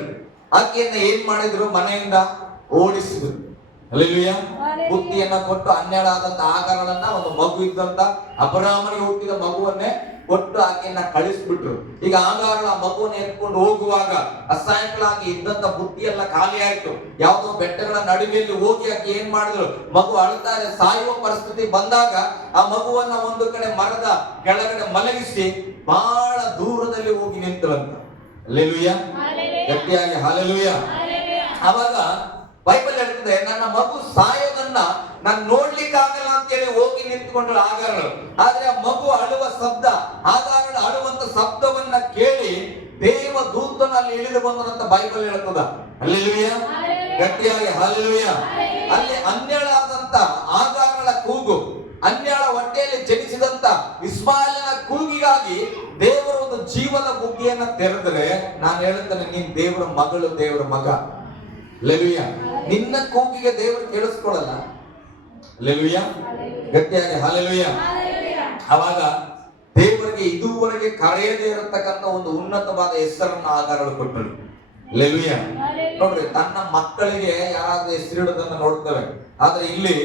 ಆಕೆಯನ್ನ ಏನ್ ಮಾಡಿದ್ರು, ಮನೆಯಿಂದ ಓಡಿಸಿದ್ರು. ಹಲ್ಲೆಲೂಯಾ. ಬುದ್ಧಿಯನ್ನ ಕೊಟ್ಟು 12 ಆದಂತ ಆಗಾರಳನ್ನ, ಒಂದು ಮಗು ಇದ್ದಂತ ಅಬ್ರಾಮನಿಗೆ ಹುಟ್ಟಿದ ಮಗುವನ್ನೇ ಕೊಟ್ಟು ಆಕೆಯನ್ನ ಕಳಿಸ್ಬಿಟ್ರು. ಈಗ ಆಗಾರಳ ಮಗುವನ್ನು ಎತ್ಕೊಂಡು ಹೋಗುವಾಗ ಅಸಹಾಯಕಳಾಗಿ ಇದ್ದಂತ ಬುದ್ಧಿ ಎಲ್ಲ ಖಾಲಿ ಆಯ್ತು. ಯಾವುದೋ ಬೆಟ್ಟಗಳ ನಡುವೆಯಲ್ಲಿ ಹೋಗಿ ಆಕೆ ಏನ್ ಮಾಡಿದ್ರು, ಮಗು ಅಳ್ತಾ ಇದೆ, ಸಾಯುವ ಪರಿಸ್ಥಿತಿ ಬಂದಾಗ ಆ ಮಗುವನ್ನ ಒಂದು ಕಡೆ ಮರದ ಕೆಳಗಡೆ ಮಲಗಿಸಿ ಬಹಳ ದೂರದಲ್ಲಿ ಹೋಗಿ ನಿಂತರಂತ. ಹಲ್ಲೆಲೂಯಾ. ಗಟ್ಟಿಯಾಗಿ ಹಲ್ಲೆಲೂಯಾ. ಅವಾಗ ಬೈಬಲ್ ಹೇಳ್ತದೆ, ನನ್ನ ಮಗು ಸಾಯೋದನ್ನ ನಾನು ನೋಡ್ಲಿಕ್ಕಾಗಲ್ಲ ಅಂತೇಳಿ ಹೋಗಿ ನಿಂತ್ಕೊಂಡ್ರು ಆಗಾರಳು. ಆದ್ರೆ ಆ ಮಗು ಅಳುವ ಶಬ್ದ, ಆಗಾರಳು ಅಳುವಂತ ಶಬ್ದವನ್ನ ಕೇಳಿ ದೇವ ದೂತನಲ್ಲಿ ಇಳಿದು ಬಂದಂತ ಬೈಬಲ್ ಹೇಳ್ತದ. ಹಲ್ಲೆಲೂಯಾ. ಗಟ್ಟಿಯಾಗಿ ಹಲ್ಲೆಲೂಯಾ. ಅಲ್ಲಿ 12 ಆದಂತ ಆಗಾರಳ ಕೂಗು, 12 ಹೊಟ್ಟೆಯಲ್ಲಿ ಜನಿಸಿದಂತ ಇಸ್ಮಾಯಿಲನ ಕೂಗಿಗಾಗಿ ದೇವರು ಒಂದು ಜೀವದ ಬುಗ್ಗಿಯನ್ನ ತೆರೆದ್ರೆ, ನಾನು ಹೇಳ್ತೇನೆ, ನೀನ್ ದೇವರ ಮಗಳು, ದೇವರ ಮಗ. ಹಲ್ಲೆಲೂಯಾ. ನಿನ್ನ ಕೂಗಿಗೆ ದೇವರು ಕೇಳಿಸ್ಕೊಳ್ಳಲ್ಲ. ಹಲ್ಲೆಲೂಯಾ. ಗಟ್ಟಿಯಾಗಿ ಹಲ್ಲೆಲೂಯಾ. ಅವಾಗ ದೇವರಿಗೆ ಇದುವರೆಗೆ ಕರೆಯದೇ ಇರತಕ್ಕಂತ ಒಂದು ಉನ್ನತವಾದ ಹೆಸರನ್ನ ಆಗಾರಳು ಕೊಟ್ಟಳು. ಹಲ್ಲೆಲೂಯಾ. ನೋಡ್ರಿ, ತನ್ನ ಮಕ್ಕಳಿಗೆ ಯಾರಾದ್ರೂ ಹೆಸರಿಡೋದನ್ನ ನೋಡ್ತೇವೆ, ಆದ್ರೆ ಇಲ್ಲಿ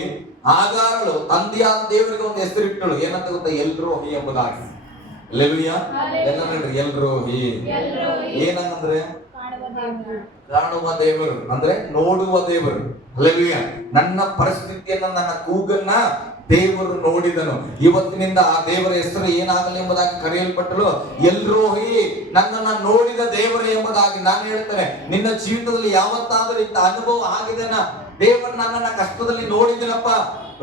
ಆಗಾರಳು ತಂದೆಯಾದ ದೇವರಿಗೆ ಒಂದು ಹೆಸರಿಟ್ಟಳು. ಏನಂತ ಗೊತ್ತಾ? ಎಲ್ರೋಹಿ ಎಂಬುದಾಗಿ. ಹಲ್ಲೆಲೂಯಾ. ಎಲ್ಲ ನೋಡ್ರಿ, ಎಲ್ರೋಹಿ ಏನಂದ್ರೆ ಕಾಣುವ ದೇವರು, ಅಂದ್ರೆ ನೋಡುವ ದೇವರು. ಹಲ್ಲೆಲೂಯಾ. ನನ್ನ ಪರಿಸ್ಥಿತಿಯನ್ನ, ನನ್ನ ಕೂಗನ್ನ ದೇವರು ನೋಡಿದನು. ಇವತ್ತಿನಿಂದ ಆ ದೇವರ ಹೆಸರು ಏನಾಗಲಿ ಎಂಬುದಾಗಿ ಕರೆಯಲ್ಪಟ್ಟಳು. ಎಲ್ರೋಹಿ, ನನ್ನನ್ನ ನೋಡಿದ ದೇವರು ಎಂಬುದಾಗಿ. ನಾನು ಹೇಳ್ತೇನೆ, ನಿನ್ನ ಜೀವಿತದಲ್ಲಿ ಯಾವತ್ತಾದ್ರೂ ಇಂಥ ಅನುಭವ ಆಗಿದೆನಾ? ದೇವರು ನನ್ನನ್ನ ಕಷ್ಟದಲ್ಲಿ ನೋಡಿದನಪ್ಪ,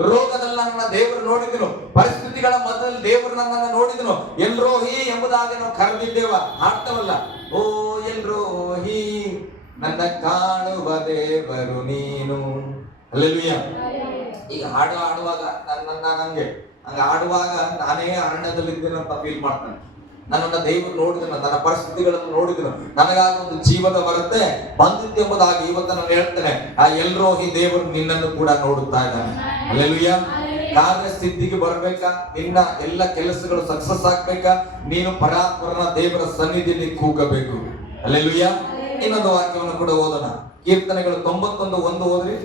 ರೋಗದಲ್ಲಿ ನನ್ನ ದೇವರು ನೋಡಿದನು, ಪರಿಸ್ಥಿತಿಗಳ ಮಧ್ಯದಲ್ಲಿ ದೇವರು ನನ್ನನ್ನು ನೋಡಿದನು. ಎಲ್ರೋಹಿ ಎಂಬುದಾಗಿ ನಾವು ಕರೆದಿದ್ದೇವ, ಹಾಡ್ತವಲ್ಲ, ಓ ಎಲ್ರೋಹಿ ನನ್ನ ಕಾಣುವ ದೇವರು ನೀನು. ಹಲ್ಲೆಲೂಯಾ. ಈಗ ಹಾಡುವಾಗ ನಂಗೆ ಹಂಗ ಆಡುವಾಗ ನಾನೇ ಅರಣ್ಯದಲ್ಲಿದ್ದೇನೆ ಅಂತ ಫೀಲ್ ಮಾಡ್ತಾನೆ. ನನ್ನನ್ನ ದೇವರು ನೋಡಿದನು, ನನ್ನ ಪರಿಸ್ಥಿತಿಗಳನ್ನು ನೋಡಿದನು, ನನಗಾಗಿ ಒಂದು ಜೀವದ ಬರುತ್ತೆ ಬಂದಿದ್ದೆಂಬುದಾಗಿ ಇವತ್ತು ನಾನು ಹೇಳ್ತೇನೆ. ಆ ಎಲ್ರೋಹಿ ದೇವರು ನಿನ್ನನ್ನು ಕೂಡ ನೋಡುತ್ತಾ ಇದ್ದಾನೆ. ಹಲ್ಲೆಲೂಯಾ. ಕಾರ್ಯಸಿದ್ಧಿಗೆ ಬರ್ಬೇಕಾ, ನಿನ್ನ ಎಲ್ಲ ಕೆಲಸಗಳು ಸಕ್ಸಸ್ ಆಗ್ಬೇಕಾ, ನೀನು ಪರಾತ್ಪರನ ದೇವರ ಸನ್ನಿಧಿಯಲ್ಲಿ ಕೂಗಬೇಕು. ಹಲ್ಲೆಲೂಯಾ. ಇನ್ನೊಂದು ವಾಕ್ಯವನ್ನು ಕೂಡ ಓದೋಣ. ಕೀರ್ತನೆಗಳು 91:1 ಓದ್ರಿ.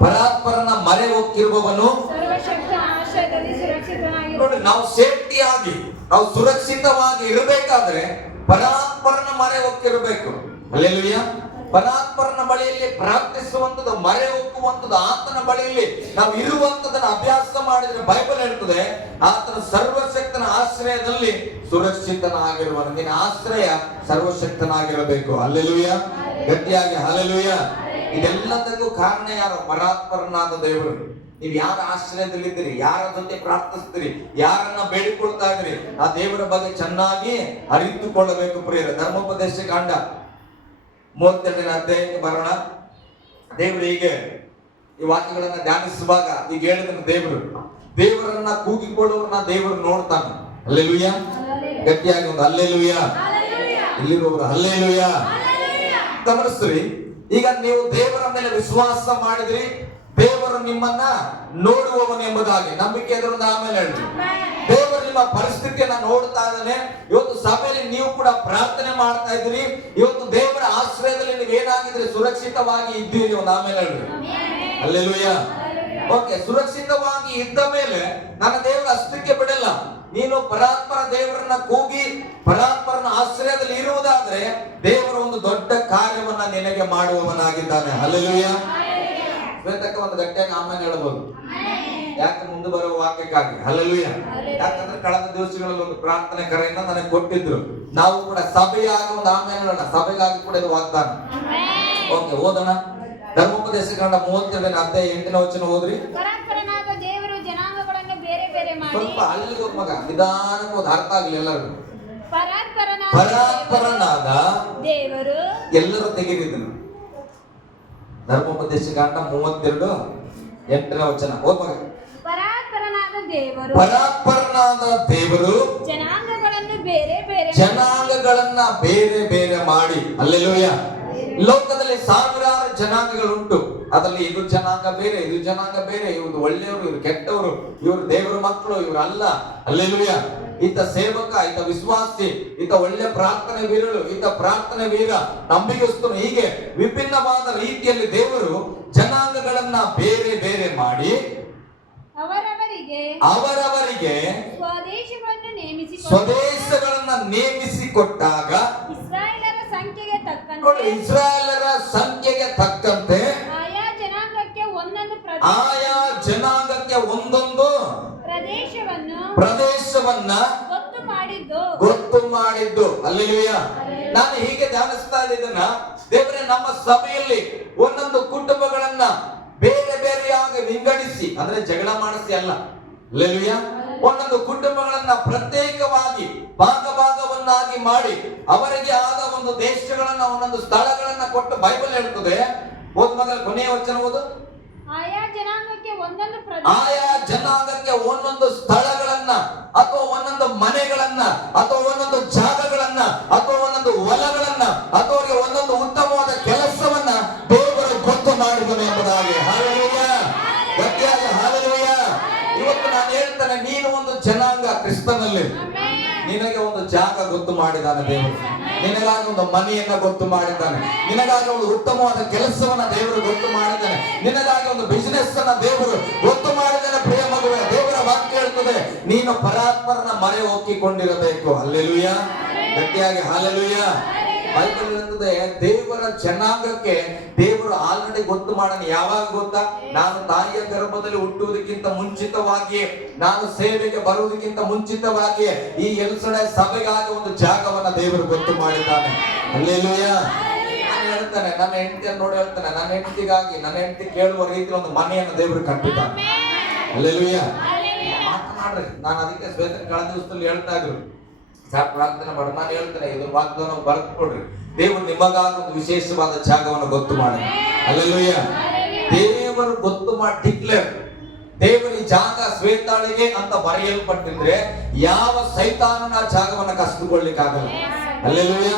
ಪರಾತ್ಪರನ ಮರೆ ಹೊಕ್ಕಿರುವವನು ನೋಡಿ, ನಾವು ಸೇಫ್ಟಿ ಆಗಿ ನಾವು ಸುರಕ್ಷಿತವಾಗಿ ಇರಬೇಕಾದ್ರೆ ಪರಾತ್ಪರನ ಮರೆ ಹೊಕ್ಕಿರಬೇಕು. ಹಲ್ಲೆಲೂಯಾ. ಪರಾತ್ಪರನ ಬಳಿಯಲ್ಲಿ ಪ್ರಾರ್ಥಿಸುವಂತದ್ದು, ಮರೆ ಹೊಕ್ಕುವಂತದ್ದು, ಆತನ ಬಳಿಯಲ್ಲಿ ನಾವು ಇರುವಂತದನ್ನ ಅಭ್ಯಾಸ ಮಾಡಿದ್ರೆ ಬೈಬಲ್ ಹೇಳ್ತದೆ ಆತನ ಸರ್ವಶಕ್ತನ ಆಶ್ರಯದಲ್ಲಿ ಸುರಕ್ಷಿತನಾಗಿರುವನು. ನಿನ್ನ ಆಶ್ರಯ ಸರ್ವಶಕ್ತನಾಗಿರಬೇಕು. ಹಲ್ಲೆಲೂಯಾ. ಗಟ್ಟಿಯಾಗಿ ಹಲ್ಲೆಲೂಯಾ. ಇದೆಲ್ಲದಕ್ಕೂ ಕಾರಣ ಯಾರು? ಪರಾತ್ಪರನಾದ ದೇವರು. ನೀವು ಯಾರ ಆಶ್ರಯದಲ್ಲಿದ್ದೀರಿ, ಯಾರ ಜೊತೆ ಪ್ರಾರ್ಥಿಸ್ತೀರಿ, ಯಾರನ್ನ ಬೇಡಿಕೊಳ್ತಾ ಇದ್ದೀರಿ, ಆ ದೇವರ ಬಗ್ಗೆ ಚೆನ್ನಾಗಿ ಅರಿತುಕೊಳ್ಳಬೇಕು ಪ್ರಿಯರೇ. ಧರ್ಮೋಪದೇಶ ಕಾಂಡ 32ನೇ ಅಧ್ಯಾಯಕ್ಕೆ ಬರೋಣ. ದೇವರು ಹೀಗೆ ಈ ವಾಕ್ಯಗಳನ್ನ ಧ್ಯಾನಿಸುವಾಗ ಈಗ ಹೇಳಿದನು, ದೇವರನ್ನ ಕೂಗಿಕೊಳ್ಳುವರನ್ನ ದೇವರು ನೋಡ್ತಾನೆ. ಹಲ್ಲೆಲೂಯಾ. ಗಟ್ಟಿಯಾಗಿ ಒಂದು ಹಲ್ಲೆಲೂಯಾ. ಇಲ್ಲಿರುವವರು ಹಲ್ಲೆಲೂಯಾ. ಗಮನಿಸ್ರಿ, ಈಗ ನೀವು ದೇವರ ಮೇಲೆ ವಿಶ್ವಾಸ ಮಾಡಿದ್ರಿ, ದೇವರು ನಿಮ್ಮನ್ನ ನೋಡುವವನು ಎಂಬುದಾಗಿ ನಂಬಿಕೆ ಎದುರು ಆಮೇಲೆ ಹೇಳ್ರಿ. ದೇವರು ನಿಮ್ಮ ಪರಿಸ್ಥಿತಿಯನ್ನ ನೋಡ್ತಾ ಇದ್ದಾನೆ. ಇವತ್ತು ಸಭೆಯಲ್ಲಿ ನೀವು ಕೂಡ ಪ್ರಾರ್ಥನೆ ಮಾಡ್ತಾ ಇದ್ದೀರಿ. ಇವತ್ತು ದೇವರ ಆಶ್ರಯದಲ್ಲಿ ನೀವು ಏನಾಗಿದ್ರಿ, ಸುರಕ್ಷಿತವಾಗಿ ಇದ್ದೀರಿ. ಒಂದು ಆಮೇಲೆ ಹೇಳ್ರಿ. ಹಲ್ಲೆಲೂಯಾ. ಓಕೆ, ಸುರಕ್ಷಿತವಾಗಿ ಇದ್ದ ಮೇಲೆ ನನ್ನ ದೇವರು ಅಷ್ಟಕ್ಕೆ ಬಿಡಲ್ಲ. ನೀನು ಪರಾತ್ಪರ ದೇವರನ್ನ ಕೂಗಿ ಪರಾತ್ಪರನ ಆಶ್ರಯದಲ್ಲಿ ಇರುವುದಾದ್ರೆ ದೇವರು ಒಂದು ದೊಡ್ಡ ಕಾರ್ಯವನ್ನ ನಿನಗೆ ಮಾಡುವವನಾಗಿದ್ದಾನೆ. ಹಲ್ಲೆಲೂಯಾ. ಶ್ವೇತಕ್ಕೆ ಒಂದು ಗಟ್ಟಿಯಾಗಿ ಆಮೇಲೆ ಹೇಳ್ಬೋದು. ಯಾಕೆ ಮುಂದೆ ಬರುವ ವಾಕ್ಯಕ್ಕಾಗಿ. ಹಲ್ಲೆಲೂಯಾ. ಯಾಕಂದ್ರೆ ಕಳೆದ ದಿವಸಗಳಲ್ಲಿ ಒಂದು ಪ್ರಾರ್ಥನೆ ಕರೆಯನ್ನ ನನಗೆ ಕೊಟ್ಟಿದ್ರು. ನಾವು ಕೂಡ ಸಭೆಯಾಗಿ ಒಂದು ಆಮೇಲೆ ಹೇಳೋಣ. ಸಭೆಗಾಗಿ ಕೂಡ ಇದು ವಾಗ್ದಾನ. ಓಕೆ, ಓದೋಣ. ಧರ್ಮೋಪದೇಶ ಕಾಂಡ 32ನೇ ಅಧ್ಯಾಯ 8ನೇ ವಚನ ಓದ್ರಿ. ಸ್ವಲ್ಪ ಅಲ್ಲಿಗೆ ಹೋದ್ ಮಗ, ನಿಧಾನಕ್ಕೆ ಹೋದ್, ಅರ್ಥ ಆಗ್ಲಿ ಎಲ್ಲರಿಗೂ. ಪರಾತ್ಪರನಾದ ದೇವರು ಎಲ್ಲರೂ ತೆಗೆದಿದ್ದನು. ಧರ್ಮೋಪದೇಶ ಕಾಂಡ 32:8ನೇ ವಚನ ಓದ್ ಮಗ. ಪರಾತ್ಪರನಾದ ದೇವರು ಜನಾಂಗಗಳನ್ನ ಬೇರೆ ಬೇರೆ ಮಾಡಿ. ಹಲ್ಲೆಲೂಯಾ. ಲೋಕದಲ್ಲಿ ಸಾವಿರಾರು ಜನಾಂಗಗಳುಂಟು. ಅದರಲ್ಲಿ ಇದು ಜನಾಂಗ ಬೇರೆ, ಇದು ಜನಾಂಗ ಬೇರೆ, ಇವರು ಒಳ್ಳೆಯವರು, ಇವರು ಕೆಟ್ಟವರು, ಇವರು ದೇವರ ಮಕ್ಕಳು, ಇವರು ಅಲ್ಲ. ಹಲ್ಲೆಲೂಯಾ. ಈತ ಸೇವಕ, ಈತ ವಿಶ್ವಾಸಿ, ಈತ ಒಳ್ಳೆ ಪ್ರಾರ್ಥನೆ ವೀರಳು, ಈತ ಪ್ರಾರ್ಥನೆ ವೀರ, ನಂಬಿಗಸ್ತನು. ಹೀಗೆ ವಿಭಿನ್ನವಾದ ರೀತಿಯಲ್ಲಿ ದೇವರು ಜನಾಂಗಗಳನ್ನ ಬೇರೆ ಬೇರೆ ಮಾಡಿ ಅವರವರಿಗೆ ಸ್ವದೇಶಗಳನ್ನ ನೇಮಿಸಿಕೊಟ್ಟಾಗ ಇಸ್ರಾಯೇಲರ ಸಂಖ್ಯೆಗೆ ತಕ್ಕಂತೆ ಆಯಾ ಜನಾಂಗಕ್ಕೆ ಒಂದೊಂದು ಪ್ರದೇಶವನ್ನ ಗೊತ್ತು ಮಾಡಿದ್ದು. ಹಲ್ಲೆಲೂಯಾ. ನಾನು ಹೀಗೆ ಧ್ಯಾನಿಸ್ತಾ ಇದ್ದನ್ನ, ದೇವರೇ ನಮ್ಮ ಸಭೆಯಲ್ಲಿ ಒಂದೊಂದು ಕುಟುಂಬಗಳನ್ನ ಬೇರೆ ಬೇರೆಯಾಗಿ ವಿಂಗಡಿಸಿ, ಅಂದ್ರೆ ಜಗಳ ಮಾಡಿಸಿ ಅಲ್ಲ. ಹಲ್ಲೆಲೂಯಾ. ಒಂದೊಂದು ಕುಟುಂಬಗಳನ್ನ ಪ್ರತ್ಯೇಕವಾಗಿ ಭಾಗವನ್ನಾಗಿ ಮಾಡಿ ಅವರಿಗೆ ಆದ ಒಂದು ದೇಶಗಳನ್ನ, ಒಂದೊಂದು ಸ್ಥಳಗಳನ್ನ ಕೊಟ್ಟು ಬೈಬಲ್ ಹೇಳ್ತದೆ. ಓದ್ ಮೊದಲು ಕೊನೆಯ ವಚನ ಓದು. ಆಯಾ ಜನಾಂಗಕ್ಕೆ ಒಂದೊಂದು ಸ್ಥಳಗಳನ್ನ, ಅಥವಾ ಒಂದೊಂದು ಮನೆಗಳನ್ನ, ಅಥವಾ ಒಂದೊಂದು ಜಾಗಗಳನ್ನ, ಅಥವಾ ಒಂದೊಂದು ಹೊಲಗಳನ್ನ, ಅಥವಾ ಅವರಿಗೆ ಒಂದೊಂದು ಉತ್ತಮವಾದ ಕೆಲಸವನ್ನ ದೇವರು ಗೊತ್ತು ಮಾಡಿದನು ಎಂಬುದಾಗಿ. ಹಲ್ಲೆಲೂಯಾ. ಗಟ್ಟಿಯಾಗಿ ಹಲ್ಲೆಲೂಯಾ. ಇವತ್ತು ನಾನು ಹೇಳ್ತೇನೆ, ನೀನು ಒಂದು ಜನಾಂಗ ಕ್ರಿಸ್ತನಲ್ಲಿ, ನಿನಗೆ ಒಂದು ಜಾಗ ಗೊತ್ತು ಮಾಡಿದ್ದಾನೆ ದೇವರು. ನಿನಗಾಗಿ ಒಂದು ಮನೆಯನ್ನ ಗೊತ್ತು ಮಾಡಿದ್ದಾನೆ. ನಿನಗಾಗಿ ಒಂದು ಉತ್ತಮವಾದ ಕೆಲಸವನ್ನ ದೇವರು ಗೊತ್ತು ಮಾಡಿದ್ದಾನೆ. ನಿನಗಾಗಿ ಒಂದು ಬಿಸಿನೆಸ್ ಅನ್ನ ದೇವರು ಗೊತ್ತು ಮಾಡಿದ್ದಾನೆ. ಪ್ರಿಯ ಮಗುವೆ, ದೇವರ ವಾಕ್ಯ ಹೇಳ್ತದೆ, ನೀನು ಪರಾತ್ಪರನ ಮರೆ ಹೊಕ್ಕಿಕೊಂಡಿರಬೇಕು. ಹಲ್ಲೆಲೂಯಾ. ಗಟ್ಟಿಯಾಗಿ ಹಲ್ಲೆಲೂಯಾ. ಬೈಬಲ್ ಹೇಳ್ತದೆ, ದೇವರ ಜನಾಂಗಕ್ಕೆ ದೇವರು ಆಲ್ರೆಡಿ ಗೊತ್ತು ಮಾಡೋಣ. ಯಾವಾಗ ಗೊತ್ತಾ? ನಾನು ತಾಯಿಯ ಗರ್ಭದಲ್ಲಿ ಹುಟ್ಟುವುದಕ್ಕಿಂತ ಮುಂಚಿತವಾಗಿಯೇ, ನಾನು ಸೇವೆಗೆ ಬರುವುದಕ್ಕಿಂತ ಮುಂಚಿತವಾಗಿಯೇ ಈ ಎಲ್ಸಡೆ ಸಭೆಗಾಗಿ ಒಂದು ಜಾಗವನ್ನ ದೇವರು ಗೊತ್ತು ಮಾಡಿದ್ದಾನೆ. ಹಲ್ಲೆಲೂಯಾ. ನಾನು ಹೇಳ್ತಾನೆ, ನನ್ನ ಹೆಂಡತಿಯನ್ನು ನೋಡಿ ಹೇಳ್ತಾನೆ, ನನ್ನ ಹೆಂಡತಿಗಾಗಿ, ನನ್ನ ಹೆಂಡತಿ ಕೇಳುವ ರೀತಿ ಒಂದು ಮನೆಯನ್ನು ದೇವರು ಕಟ್ಟಿದ್ದಾನೆ. ಹಲ್ಲೆಲೂಯಾ. ಮಾತನಾಡ್ರಿ. ನಾನು ಅದಕ್ಕೆ ಶ್ವೇತ ಕಳೆದ ದಿವಸದಲ್ಲಿ ಹೇಳ್ತಾ ಇದ್ರು, ಪ್ರಾರ್ಥನೆ ಮಾಡಿ ನಾನು ಹೇಳ್ತೇನೆ, ಇದು ವಾಗ್ದಾನ ಬರ್ಕೊಡ್ರಿ. ದೇವರು ನಿಮಗಾಗಿ ಒಂದು ವಿಶೇಷವಾದ ಜಾಗವನ್ನು ಗೊತ್ತು ಮಾಡಿ. ಹಲ್ಲೆಲೂಯ. ದೇವರು ಗೊತ್ತು ಮಾಡಿ ಡಿಕ್ಲೇರ್. ದೇವರ ಈ ಜಾಗ ಶ್ವೇತಾಳಿಗೆ ಅಂತ ಬರೆಯಲ್ಪಟ್ಟಿದ್ರೆ ಯಾವ ಸೈತಾನನ ಜಾಗವನ್ನ ಕಸಿದುಕೊಳ್ಳಿಕ್ಕಾಗಲ್ಲ. ಹಲ್ಲೆಲೂಯ.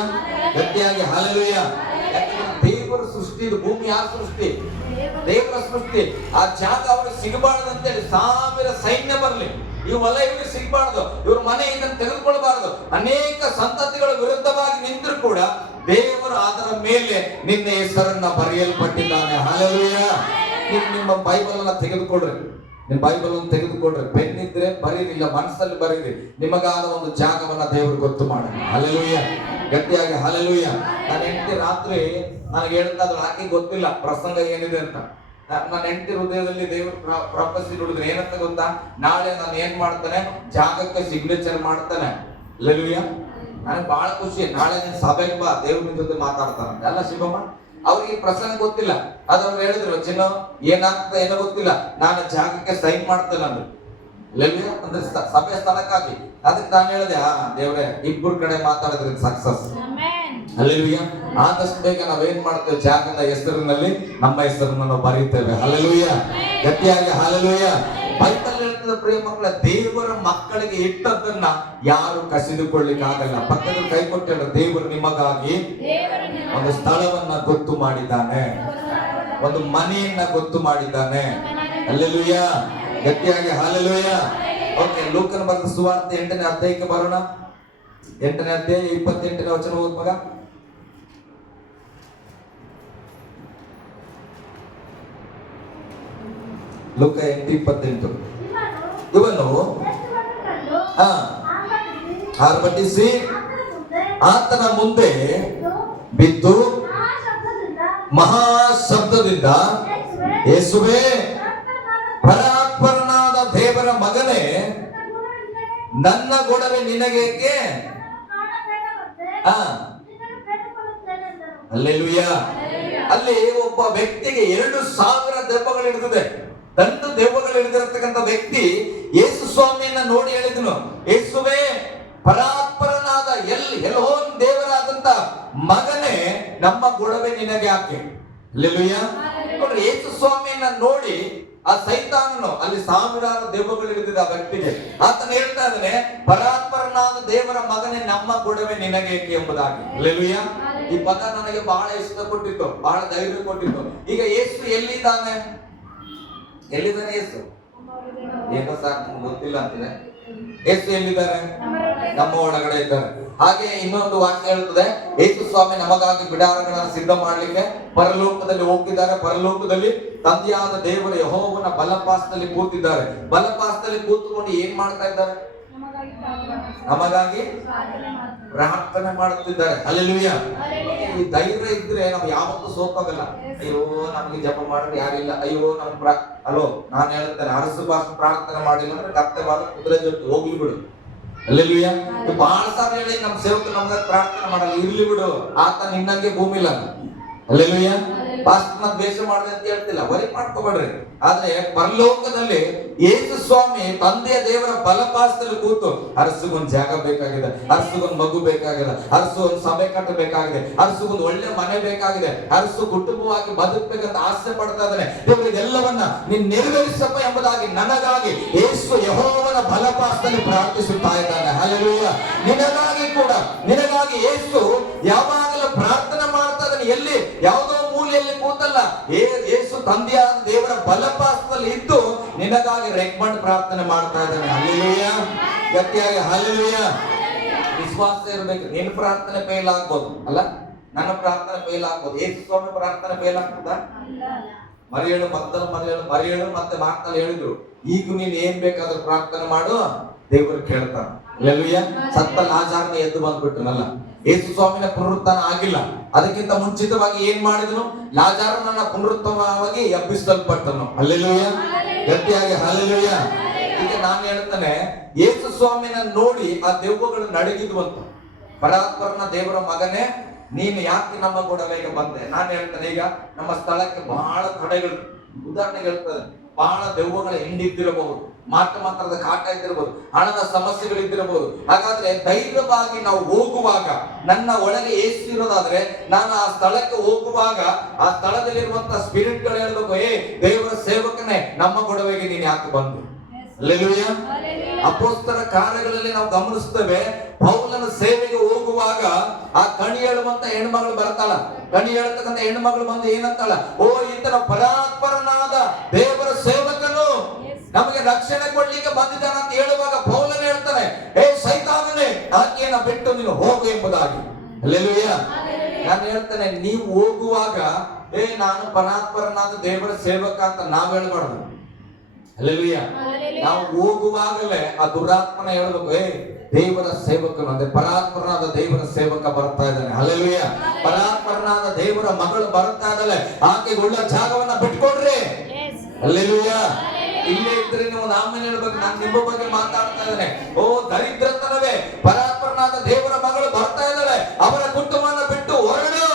ಗಟ್ಟಿಯಾಗಿ ಹಲ್ಲೆಲೂಯ. ದೇವರ ಸೃಷ್ಟಿ, ಇದು ಭೂಮಿ ಯಾರ ಸೃಷ್ಟಿ? ದೇವರ ಸೃಷ್ಟಿ. ಆ ಜಾಗ ಅವ್ರಿಗೆ ಸಿಗಬಾರ್ದು ಅಂತೇಳಿ 1000 ಸೈನ್ಯ ಬರಲಿ, ಈ ಹೊಲ ಇವ್ರಿಗೆ ಸಿಗಬಾರ್ದು, ಇವ್ರ ಮನೆ ಇದನ್ನು ತೆಗೆದುಕೊಳ್ಬಾರ್ದು, ಅನೇಕ ಸಂತತಿಗಳ ವಿರುದ್ಧವಾಗಿ ನಿಂತರೂ ಕೂಡ ದೇವರು ಅದರ ಮೇಲೆ ನಿನ್ನ ಹೆಸರನ್ನ ಬರೆಯಲ್ಪಟ್ಟಿದ್ದಾನೆ. ಹಲ್ಲೆಲೂಯ. ನಿಮ್ಮ ಬೈಬಲ್ ಅನ್ನ ತೆಗೆದುಕೊಡ್ರಿ, ನಿಮ್ಮ ಬೈಬಲ್ ಅನ್ನು ತೆಗೆದುಕೊಡ್ರಿ, ಪೆನ್ ಇದ್ರೆ ಬರೀರಿಲ್ಲ, ಮನಸ್ಸಲ್ಲಿ ಬರೀರಿ. ನಿಮಗಾದ ಒಂದು ಜಾಗವನ್ನ ದೇವರು ಗೊತ್ತು ಮಾಡಿ. ಹಲ್ಲೆಲೂಯ. ಗಟ್ಟಿಯಾಗಿ ಹಲ್ಲೆಲೂಯ. ನನ್ನ ಹೆಂಡತಿ ರಾತ್ರಿ ನನಗೆ ಹೇಳ್ತಾದ್ರು, ಆಕೆ ಗೊತ್ತಿಲ್ಲ ಪ್ರಸಂಗ ಏನಿದೆ ಅಂತ. ನನ್ನ ಹೆಂಡತಿ ಹೃದಯದಲ್ಲಿ ದೇವರು ಪ್ರಪಸಿ ನುಡಿದ್ರೆ ಏನಂತ ಗೊತ್ತಾ? ನಾಳೆ ನಾನು ಏನ್ ಮಾಡ್ತಾನೆ, ಜಾಗಕ್ಕೆ ಸಿಗ್ನೇಚರ್ ಮಾಡ್ತಾನೆ. ಹಲ್ಲೆಲೂಯ. ನನಗೆ ಬಹಳ ಖುಷಿ. ನಾಳೆ ನೀನ್ ಸಭೆಗೆ ಬಾ, ದೇವ್ರ ನಿನ್ ಜೊತೆ ಮಾತಾಡ್ತಾನೆ. ಅಲ್ಲ ಶಿವಮ್ಮ, ಅವ್ರಿಗೆ ಪ್ರಸಂಗ ಗೊತ್ತಿಲ್ಲ. ಅದ್ರವ್ರು ಹೇಳಿದ್ರು, ಚಿನ್ನ ಏನಾಗ್ತದೆ ಏನೋ ಗೊತ್ತಿಲ್ಲ, ನಾನು ಜಾಗಕ್ಕೆ ಸೈನ್ ಮಾಡ್ತೇನೆ ಅಂದ್ರು. ಹಲ್ಲೆಲೂಯ. ಅಂದ್ರೆ ಸಭೆ ಸ್ಥಳಕ್ಕಾಗಿ. ಅದಕ್ಕೆ ನಾನು ಹೇಳಿದೆ, ದೇವ್ರೆ ಇಬ್ಬರು ಕಡೆ ಮಾತಾಡಿದ್ರೆ ಸಕ್ಸಸ್. ಹಲ್ಲೆಲೂಯ. ಆದಷ್ಟು ಬೇಗ ನಾವೇನ್ ಮಾಡ್ತೇವೆ, ಜಾಗದ ಹೆಸರಿನಲ್ಲಿ ನಮ್ಮ ಹೆಸರನ್ನು ನಾವು ಬರೀತೇವೆ. ಹಲ್ಲೆಲೂಯ. ಗಟ್ಟಿಯಾಗಿ ಹಲ್ಲೆಲೂಯ. ಬೈಬಲ್ ಹೇಳ್ತದೆ, ಪ್ರಿಯ ಮಕ್ಕಳ, ದೇವರ ಮಕ್ಕಳಿಗೆ ಇಟ್ಟದ್ದನ್ನ ಯಾರು ಕಸಿದುಕೊಳ್ಳಿಕ್ಕೆ ಆಗಲ್ಲ. ಪಕ್ಕದ ಕೈ ಕೊಟ್ಟು ದೇವರು ನಿಮಗಾಗಿ ಒಂದು ಸ್ಥಳವನ್ನ ಗೊತ್ತು ಮಾಡಿದ್ದಾನೆ, ಒಂದು ಮನೆಯನ್ನ ಗೊತ್ತು ಮಾಡಿದ್ದಾನೆ. ಹಲ್ಲೆಲೂಯ. ಗಟ್ಟಿಯಾಗಿ ಹಲ್ಲೆಲೂಯ. ಓಕೆ, ಲೂಕನ ಬರೆದ ಸುವಾರ್ತೆ 8ನೇ ಅಧ್ಯಾಯಕ್ಕೆ ಬರೋಣ. 8ನೇ ಅಧ್ಯಾಯ 28ನೇ ವಚನ ಓದ್ ಮಗ. ಲೂಕ 8:28. ಇವನು ಆರ್ಭಟಿಸಿ ಆತನ ಮುಂದೆ ಬಿದ್ದು ಮಹಾಶಬ್ದದಿಂದ, ಯೇಸುವೇ, ಪರಾತ್ಪರನಾದ ದೇವರ ಮಗನೇ, ನನ್ನ ಗೊಡವೆ ನಿನಗೇಕೆ? ಹಲ್ಲೆಲೂಯ. ಅಲ್ಲಿ ಒಬ್ಬ ವ್ಯಕ್ತಿಗೆ 2000 ದೆವ್ವಗಳಿರ್ತದೆ, ದಂಡು ದೆವ್ವಗಳು ಹಿಡಿದಿರತಕ್ಕಂಥ ವ್ಯಕ್ತಿ ಯೇಸು ಸ್ವಾಮಿಯನ್ನ ನೋಡಿ ಹೇಳಿದನು, ಯೇಸುವೇ, ಪರಾತ್ಪರನಾದ ಎಲ್ಹೋನ್ ದೇವರಾದಂತ ಮಗನೇ, ನಮ್ಮ ಗೊಡವೆ ನಿನಗೆ ಯಾಕೆ? ಹಲ್ಲೆಲೂಯ. ನೋಡ್ರಿ, ಯೇಸು ಸ್ವಾಮಿಯನ್ನ ನೋಡಿ ಆ ಸೈತಾನನು, ಅಲ್ಲಿ 1000 ದೆವ್ವಗಳು ಹಿಡಿದಿದ್ದ ಆ ವ್ಯಕ್ತಿಗೆ ಆತನ ಹೇಳ್ತಾ ಇದ್ದಾನೆ, ಪರಾತ್ಪರನಾದ ದೇವರ ಮಗನೇ, ನಮ್ಮ ಗೊಡವೆ ನಿನಗೇಕೆ ಎಂಬುದಾಗಿ. ಹಲ್ಲೆಲೂಯ. ಈ ಪದ ನನಗೆ ಬಹಳ ಇಷ್ಟ ಕೊಟ್ಟಿತ್ತು, ಬಹಳ ಧೈರ್ಯ ಕೊಟ್ಟಿತ್ತು. ಈಗ ಯೇಸು ಎಲ್ಲಿದ್ದಾನೆ? ಎಲ್ಲಿದ್ದಾನೆ ಯೇಸು? ಏನೋ ಸಾಕು ಗೊತ್ತಿಲ್ಲ ಅಂತಿದೆ. ಯೇಸು ಎಲ್ಲಿದ್ದಾರೆ? ನಮ್ಮ ಒಳಗಡೆ ಇದ್ದಾರೆ. ಹಾಗೆ ಇನ್ನೊಂದು ವಾಕ್ಯ ಹೇಳ್ತದೆ, ಯೇಸು ಸ್ವಾಮಿ ನಮಗಾಗಿ ಬಿಡಾರಗಳನ್ನು ಸಿದ್ಧ ಮಾಡ್ಲಿಕ್ಕೆ ಪರಲೋಕದಲ್ಲಿ ಹೋಗಿದ್ದಾರೆ. ಪರಲೋಕದಲ್ಲಿ ತಂದೆಯಾದ ದೇವರ ಯೆಹೋವನ ಬಲಪಾಸದಲ್ಲಿ ಕೂತಿದ್ದಾರೆ. ಬಲಪಾಸದಲ್ಲಿ ಕೂತುಕೊಂಡು ಏನ್ ಮಾಡ್ತಾ ಇದ್ದಾರೆ? ನಮಗಾಗಿ ಪ್ರಾರ್ಥನೆ ಮಾಡುತ್ತಿದ್ದಾರೆ. ಹಲ್ಲೆಲೂಯ. ಈ ಧೈರ್ಯ ಇದ್ರೆ ನಾವು ಯಾವತ್ತೂ ಸೋಕಾಗಲ್ಲ. ಅಯ್ಯೋ, ನಮ್ಗೆ ಜಪ ಮಾಡೋರು ಯಾರಿಲ್ಲ, ಅಯ್ಯೋ ಅಲೋ, ನಾನು ಹೇಳ್ತೇನೆ, ಅರಸು ಭಾಷೆ ಪ್ರಾರ್ಥನೆ ಮಾಡಿಲ್ಲ ಅಂದ್ರೆ ಕರ್ತವ್ಯ ಕುದುರೆ ಜೊತೆ ಹೋಗ್ಲಿ ಬಿಡು. ಹಲ್ಲೆಲೂಯ. ಬಹಳ ಸಾರಿ ಹೇಳಿ ನಮ್ಮ ಸೇವಕರು ನಮ್ಗೆ ಪ್ರಾರ್ಥನೆ ಮಾಡಲ್ಲ, ಇರ್ಲಿ ಬಿಡು, ಆತ ನಿನ್ನಂಗೆ ಭೂಮಿ ಇಲ್ಲ. ಹಲ್ಲೆಲೂಯ. ಪಾಸ್ಟರ್ನ ದ್ವೇಷ ಮಾಡಿದೆ ಅಂತ ಹೇಳ್ತಿಲ್ಲ, ವರಿ ಮಾಡ್ಕೋಬೇಡ್ರಿ. ಆದ್ರೆ ಪರಲೋಕದಲ್ಲಿ ಯೇಸು ಸ್ವಾಮಿ ತಂದೆಯ ದೇವರ ಬಲಪಾಸದಲ್ಲಿ ಕೂತು, ಅರಸುಗೊಂದು ಜಾಗ ಬೇಕಾಗಿದೆ, ಅರಸುಗೊಂದು ಮಗು ಬೇಕಾಗಿದೆ, ಅರಸು ಒಂದು ಸಭೆ ಕಟ್ಟಬೇಕಾಗಿದೆ, ಅರಸುಗೊಂದು ಒಳ್ಳೆ ಮನೆ ಬೇಕಾಗಿದೆ, ಅರಸು ಕುಟುಂಬವಾಗಿ ಬದುಕಬೇಕಂತ ಆಸೆ ಪಡ್ತಾ ಇದ್ದಾನೆ. ದೇವರು ಇದೆಲ್ಲವನ್ನ ನೀನ್ ನೆರವೇರಿಸಪ್ಪ ಎಂಬುದಾಗಿ ನನಗಾಗಿ ಯೇಸು ಯೆಹೋವನ ಬಲಪಾಸದಲ್ಲಿ ಪ್ರಾರ್ಥಿಸುತ್ತಾ ಇದ್ದಾನೆ. ಹಲ್ಲೆಲೂಯ. ನಿನಗಾಗಿ ಕೂಡ, ನಿನಗಾಗಿ ಯೇಸು ಯಾವಾಗಲೂ ಪ್ರಾರ್ಥನೆ ಮಾಡ್ತಾ ಇದ್ದಾನೆ. ಎಲ್ಲಿ? ಯಾವುದೋ ಮೂಲೆಯಲ್ಲಿ ಕೂತಲ್ಲ, ಯೇಸು ತಂದೆಯಾದ ದೇವರ ಬಲಪಾಸದಲ್ಲಿ ಇದ್ದು ನಿನಗಾಗಿ ರೆಕಮೆಂಡ್ ಪ್ರಾರ್ಥನೆ ಮಾಡ್ತಾ ಇದ್ದಾನೆ. ಹಲ್ಲೆಲೂಯ. ಗಟ್ಟಿಯಾಗಿ ಹಲ್ಲೆಲೂಯ. ವಿಶ್ವಾಸ ಇರಬೇಕು. ನಿನ್ನ ಪ್ರಾರ್ಥನೆ ಫೇಲ್ ಆಗ್ಬೋದು ಅಲ್ಲ, ನನ್ನ ಪ್ರಾರ್ಥನೆ ಫೇಲ್ ಆಗ್ಬೋದು. ಯೇಸು ಸ್ವಾಮಿ ಪ್ರಾರ್ಥನೆ ಫೇಲ್ ಆಗ್ತದ? ಮರಿಯಳು ಮರಿಯಳು ಮತ್ತೆ ಮಾತಲ್ಲಿ ಹೇಳಿದ್ರು, ಈಗ ನೀನ್ ಏನ್ ಬೇಕಾದ್ರೂ ಪ್ರಾರ್ಥನೆ ಮಾಡು, ದೇವರು ಕೇಳ್ತಾನೆ. ಹಲ್ಲೆಲೂಯ. ಸತ್ತ ಲಾಜಾರನ ಎದ್ದು ಬಂದ್ಬಿಟ್ಟನಲ್ಲ, ಯೇಸು ಸ್ವಾಮಿನ ಪುನರುತ್ಥಾನ ಆಗಿಲ್ಲ. ಅದಕ್ಕಿಂತ ಮುಂಚಿತವಾಗಿ ಏನ್ ಮಾಡಿದನು? ಲಾಜಾರನನ್ನ ಪುನರುತ್ಥಾನವಾಗಿ ಎಬ್ಬಿಸಲ್ಪಟ್ಟನು. ಹಲ್ಲೆಲೂಯ. ಗಟ್ಟಿಯಾಗಿ ಹಲ್ಲೆಲೂಯ. ಈಗ ನಾನು ಹೇಳ್ತಾನೆ, ಯೇಸು ಸ್ವಾಮಿನ ನೋಡಿ ಆ ದೆವ್ವಗಳು ನಡಗಿದ್ವಂತ. ಪರಾತ್ಪರನ ದೇವರ ಮಗನೇ, ನೀನು ಯಾಕೆ ನಮ್ಮ ಗೊಡವೆಗೆ ಬಂದೆ? ನಾನು ಹೇಳ್ತೇನೆ, ಈಗ ನಮ್ಮ ಸ್ಥಳಕ್ಕೆ ಬಹಳ ತಡೆಗಳು, ಉದಾಹರಣೆಗೆ ಹೇಳ್ತದೆ, ಬಹಳ ದೆವ್ವಗಳ ಹಿಂಡಿದ್ದಿರಬಹುದು, ಮಾತ್ರದ ಕಾಟ ಇದ್ದಿರಬಹುದು, ಹಣದ ಸಮಸ್ಯೆಗಳಿದ್ದಿರಬಹುದು. ಹಾಗಾದ್ರೆ ಧೈರ್ಯವಾಗಿ ನಾವು ಹೋಗುವಾಗ, ನನ್ನ ಒಳಗೆ ಏಸು ಇರೋದಾದ್ರೆ ನಾನು ಆ ಸ್ಥಳಕ್ಕೆ ಹೋಗುವಾಗ ಆ ಸ್ಥಳದಲ್ಲಿರುವಂತಹ ಸ್ಪಿರಿಟ್ಗಳು ಹೇಳ್ಬೇಕು, ದೇವರ ಸೇವಕನೇ, ನಮ್ಮ ಗೊಡವೆಗೆ ನೀನು ಯಾಕೆ ಬಂದು. ಹಲ್ಲೆಲೂಯ. ಅಪೊಸ್ತಲರ ಕಾರ್ಯಗಳಲ್ಲಿ ನಾವು ಗಮನಿಸ್ತೇವೆ, ಪೌಲನ ಸೇವೆಗೆ ಹೋಗುವಾಗ ಆ ಕಣಿ ಹೇಳುವಂತ ಹೆಣ್ಮಗಳು ಬರ್ತಾಳ. ಕಣಿ ಹೇಳ್ತಕ್ಕಂಥ ಹೆಣ್ಮಗಳು ಬಂದು ಏನಂತಾಳ, ಓ ಈತನ ಪರಾತ್ಪರನಾದ ದೇವರ ಸೇವಕನು ನಮಗೆ ರಕ್ಷಣೆ ಕೊಡ್ಲಿಕ್ಕೆ ಬಂದಿದ್ದಾನ ಅಂತ ಹೇಳುವಾಗ ಪೌಲನ ಹೇಳ್ತಾನೆ, ಸೈತಾನನೇ, ಆಕೆಯನ್ನ ಬಿಟ್ಟು ನೀನು ಹೋಗು ಎಂಬುದಾಗಿ. ಹಲ್ಲೆಲೂಯ. ನಾನು ಹೇಳ್ತೇನೆ, ನೀವು ಹೋಗುವಾಗ ನಾನು ಪರಾತ್ಪರನಾದ ದೇವರ ಸೇವಕ ಅಂತ ನಾವ್ ಹೇಳ್ಬಾರ್ದು. ಹಲ್ಲೆಲೂಯ. ನಾವು ಹೋಗುವಾಗಲೇ ಆ ದುರಾತ್ಮನ ಹೇಳ್ಬೇಕು, ದೇವರ ಸೇವಕನು ಅಂದ್ರೆ ಪರಾತ್ಪರನಾದ ದೇವರ ಸೇವಕ ಬರ್ತಾ ಇದ್ದಾನೆ. ಹಲ್ಲೆಲೂಯ. ಪರಾತ್ಪರನಾದ ದೇವರ ಮಗಳು ಬರ್ತಾ ಇದ್ದಾಳೆ, ಆಕೆಗೆ ಒಳ್ಳೆ ಜಾಗವನ್ನ ಬಿಟ್ಕೊಡ್ರಿ. ಹಲ್ಲೆಲೂಯ. ಇಲ್ಲೇ ಇದ್ರೆ ನೀವು ಆಮೇಲೆ ಹೇಳ್ಬೇಕು, ನಾನು ನಿಮ್ಮ ಬಗ್ಗೆ ಮಾತಾಡ್ತಾ ಇದ್ದೇನೆ. ಓ ದರಿದ್ರತನವೇ, ಪರಾತ್ಪರನಾದ ದೇವರ ಮಗಳು ಬರ್ತಾ ಇದ್ದಾಳೆ, ಅವರ ಕುಟುಂಬನ ಬಿಟ್ಟು ಹೊರಡು.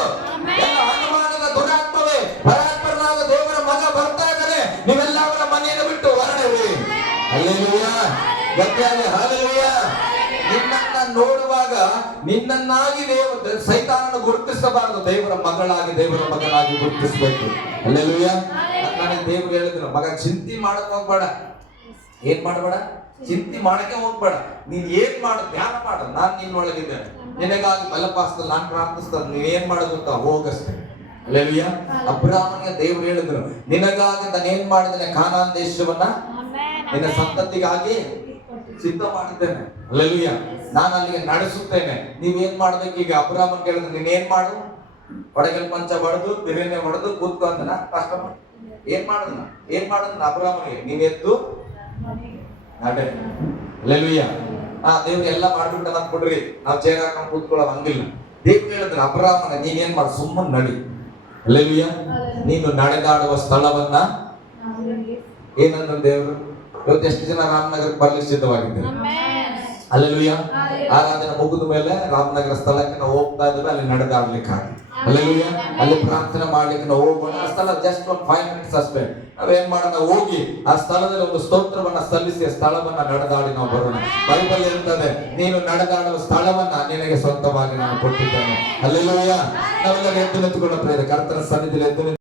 ಎಲ್ಲ ಅನುಮಾನದ ದುರಾತ್ಮವೇ, ಪರಾತ್ಪರನಾದ ದೇವರ ಮಗ ಬರ್ತಾ ಇದ್ದಾನೆ, ನೀವೆಲ್ಲ ಅವರ ಮನೆಯನ್ನು ಬಿಟ್ಟು ಹೊರಡವಿ. ಹಲ್ಲೆಲೂಯ. ಗಟ್ಟಿಯಾಗಿ ಹಲ್ಲೆಲೂಯ. ನಿನ್ನನ್ನ ನೋಡುವಾಗ ನಿನ್ನನ್ನಾಗಿ ಸೈತಾನನ ಗುರುತಿಸಬಾರದು, ದೇವರ ಮಗಳಾಗಿ ದೇವರ ಮಗನಾಗಿ ಗುರುತಿಸಬೇಕು. ಹಲ್ಲೆಲೂಯ. ನನಗೆ ದೇವ್ರು ಹೇಳಿದ್ರು, ಮಗ ಚಿಂತೆ ಮಾಡಕ್ ಹೋಗ್ಬೇಡ. ಏನ್ ಮಾಡಬೇಡ? ಚಿಂತೆ ಮಾಡಕ್ಕೆ ಹೋಗ್ಬೇಡ. ನೀನ್ ಏನ್ ಮಾಡು, ಧ್ಯಾನ ಮಾಡು, ನಾನ್ ನಿನ್ನೊಳಗಿದ್ದೇನೆ, ನಿನಗಾಗಿ ಬಲಪಾಸ್ತಲ್ಲಿ ನಾನು ಪ್ರಾರ್ಥಿಸ್ತೇನೆ, ನೀನ್ ಏನ್ ಮಾಡೋದು ಅಂತ ಹೋಗಷ್ಟೇ. ಹಲ್ಲೆಲೂಯ. ಅಬ್ರಾಹ್ಮನಿಗೆ ದೇವ್ರು ಹೇಳಿದ್ರು, ನಿನಗಾಗಿ ನಾನು ಏನ್ ಮಾಡಿದ್ದೇನೆ, ಕಾನಾನ್ ದೇಶವನ್ನ ನಿನ್ನ ಸಂತತಿಗಾಗಿ ಸಿದ್ಧ ಮಾಡಿದ್ದೇನೆ. ಹಲ್ಲೆಲೂಯ. ನಾನು ಅಲ್ಲಿಗೆ ನಡೆಸುತ್ತೇನೆ. ನೀವೇನ್ ಮಾಡ್ಬೇಕು? ಈಗ ಅಬ್ರಾಹ್ಮನ್ ಕೇಳಿದ್ರೆ, ನೀನ್ ಏನ್ ಮಾಡು, ಒಡಗಲ್ ಪಂಚ ಹೊಡೆದು ಬಿರಿಯಾನಿ ಹೊಡೆದು ಕೂತ್ಕೊಂಡನ ಕಷ್ಟ ಮಾಡಿ ಏನ್ ಮಾಡುದನ್ನ ಅಬ್ರಾಹ್ಮನಿಗೆ, ನೀವೆದ್ದು ನಡೆ. ಹಲ್ಲೆಲೂಯ. ದೇವ್ರು ಎಲ್ಲ ಮಾಡ್ಬಿಟ್ಟು ನನ್ ಕೊಡ್ರಿ, ನಾವ್ ಚೇರ್ ಹಾಕೊಂಡು ಕೂತ್ಕೊಳ್ಳೋ ಹಂಗಿಲ್ಲ. ದೇವ್ರು ಹೇಳಿದ್ರೆ, ಅಬ್ರಾಹ್ಮನ ನೀನೇನ್ ಮಾಡು, ಸುಮ್ಮನೆ ನಡಿ. ಹಲ್ಲೆಲೂಯ. ನೀನು ನಡೆದಾಡುವ ಸ್ಥಳವನ್ನ ಏನಂದ್ರೆ ದೇವ್ರು, ಇವತ್ತು ಎಷ್ಟು ಜನ ರಾಮನಗರಕ್ಕೆ ಬರ್ಲಿಕ್ಕೆ ಸಿದ್ಧವಾಗಿದ್ದೇವೆ. ಹಲ್ಲೆಲೂಯ. ಆರಾಧನೆ ಮುಗಿದ ಮೇಲೆ ರಾಮನಗರ ಸ್ಥಳಕ್ಕೆ ನಾವು ಹೋಗ್ತಾ ಇದ್ದೇವೆ, ಅಲ್ಲಿ ನಡೆದಾಡ್ಲಿಕ್ಕಾಗಿ. ಹಲ್ಲೆಲೂಯ. ಅಲ್ಲಿ ಪ್ರಾರ್ಥನೆ ಮಾಡ್ಲಿಕ್ಕೆ ನಾವು ಹೋಗೋಣ. ಆ ಸ್ಥಳ ಜಸ್ಟ್ ಒಂದು 5 minutes ಅಷ್ಟೇ. ನಾವೇನ್ ಮಾಡೋಣ, ಹೋಗಿ ಆ ಸ್ಥಳದಲ್ಲಿ ಒಂದು ಸ್ತೋತ್ರವನ್ನ ಸಲ್ಲಿಸಿ ಸ್ಥಳವನ್ನ ನಡೆದಾಡಿ ನಾವು ಬರೋಣ. ಬೈಬಲ್ ಹೇಳ್ತದೆ, ನೀನು ನಡೆದಾಡುವ ಸ್ಥಳವನ್ನ ನಿನಗೆ ಸ್ವಂತವಾಗಿ ನಾನು ಕೊಟ್ಟಿದ್ದೇನೆ. ಹಲ್ಲೆಲೂಯ. ನಾವೆಲ್ಲರೂ ಎದ್ದು ನಿಂತುಕೊಂಡು ಪ್ರೇರೆ ಕರ್ತನ ಸನ್ನಿಧಿಯಲ್ಲಿ ಎದ್ದು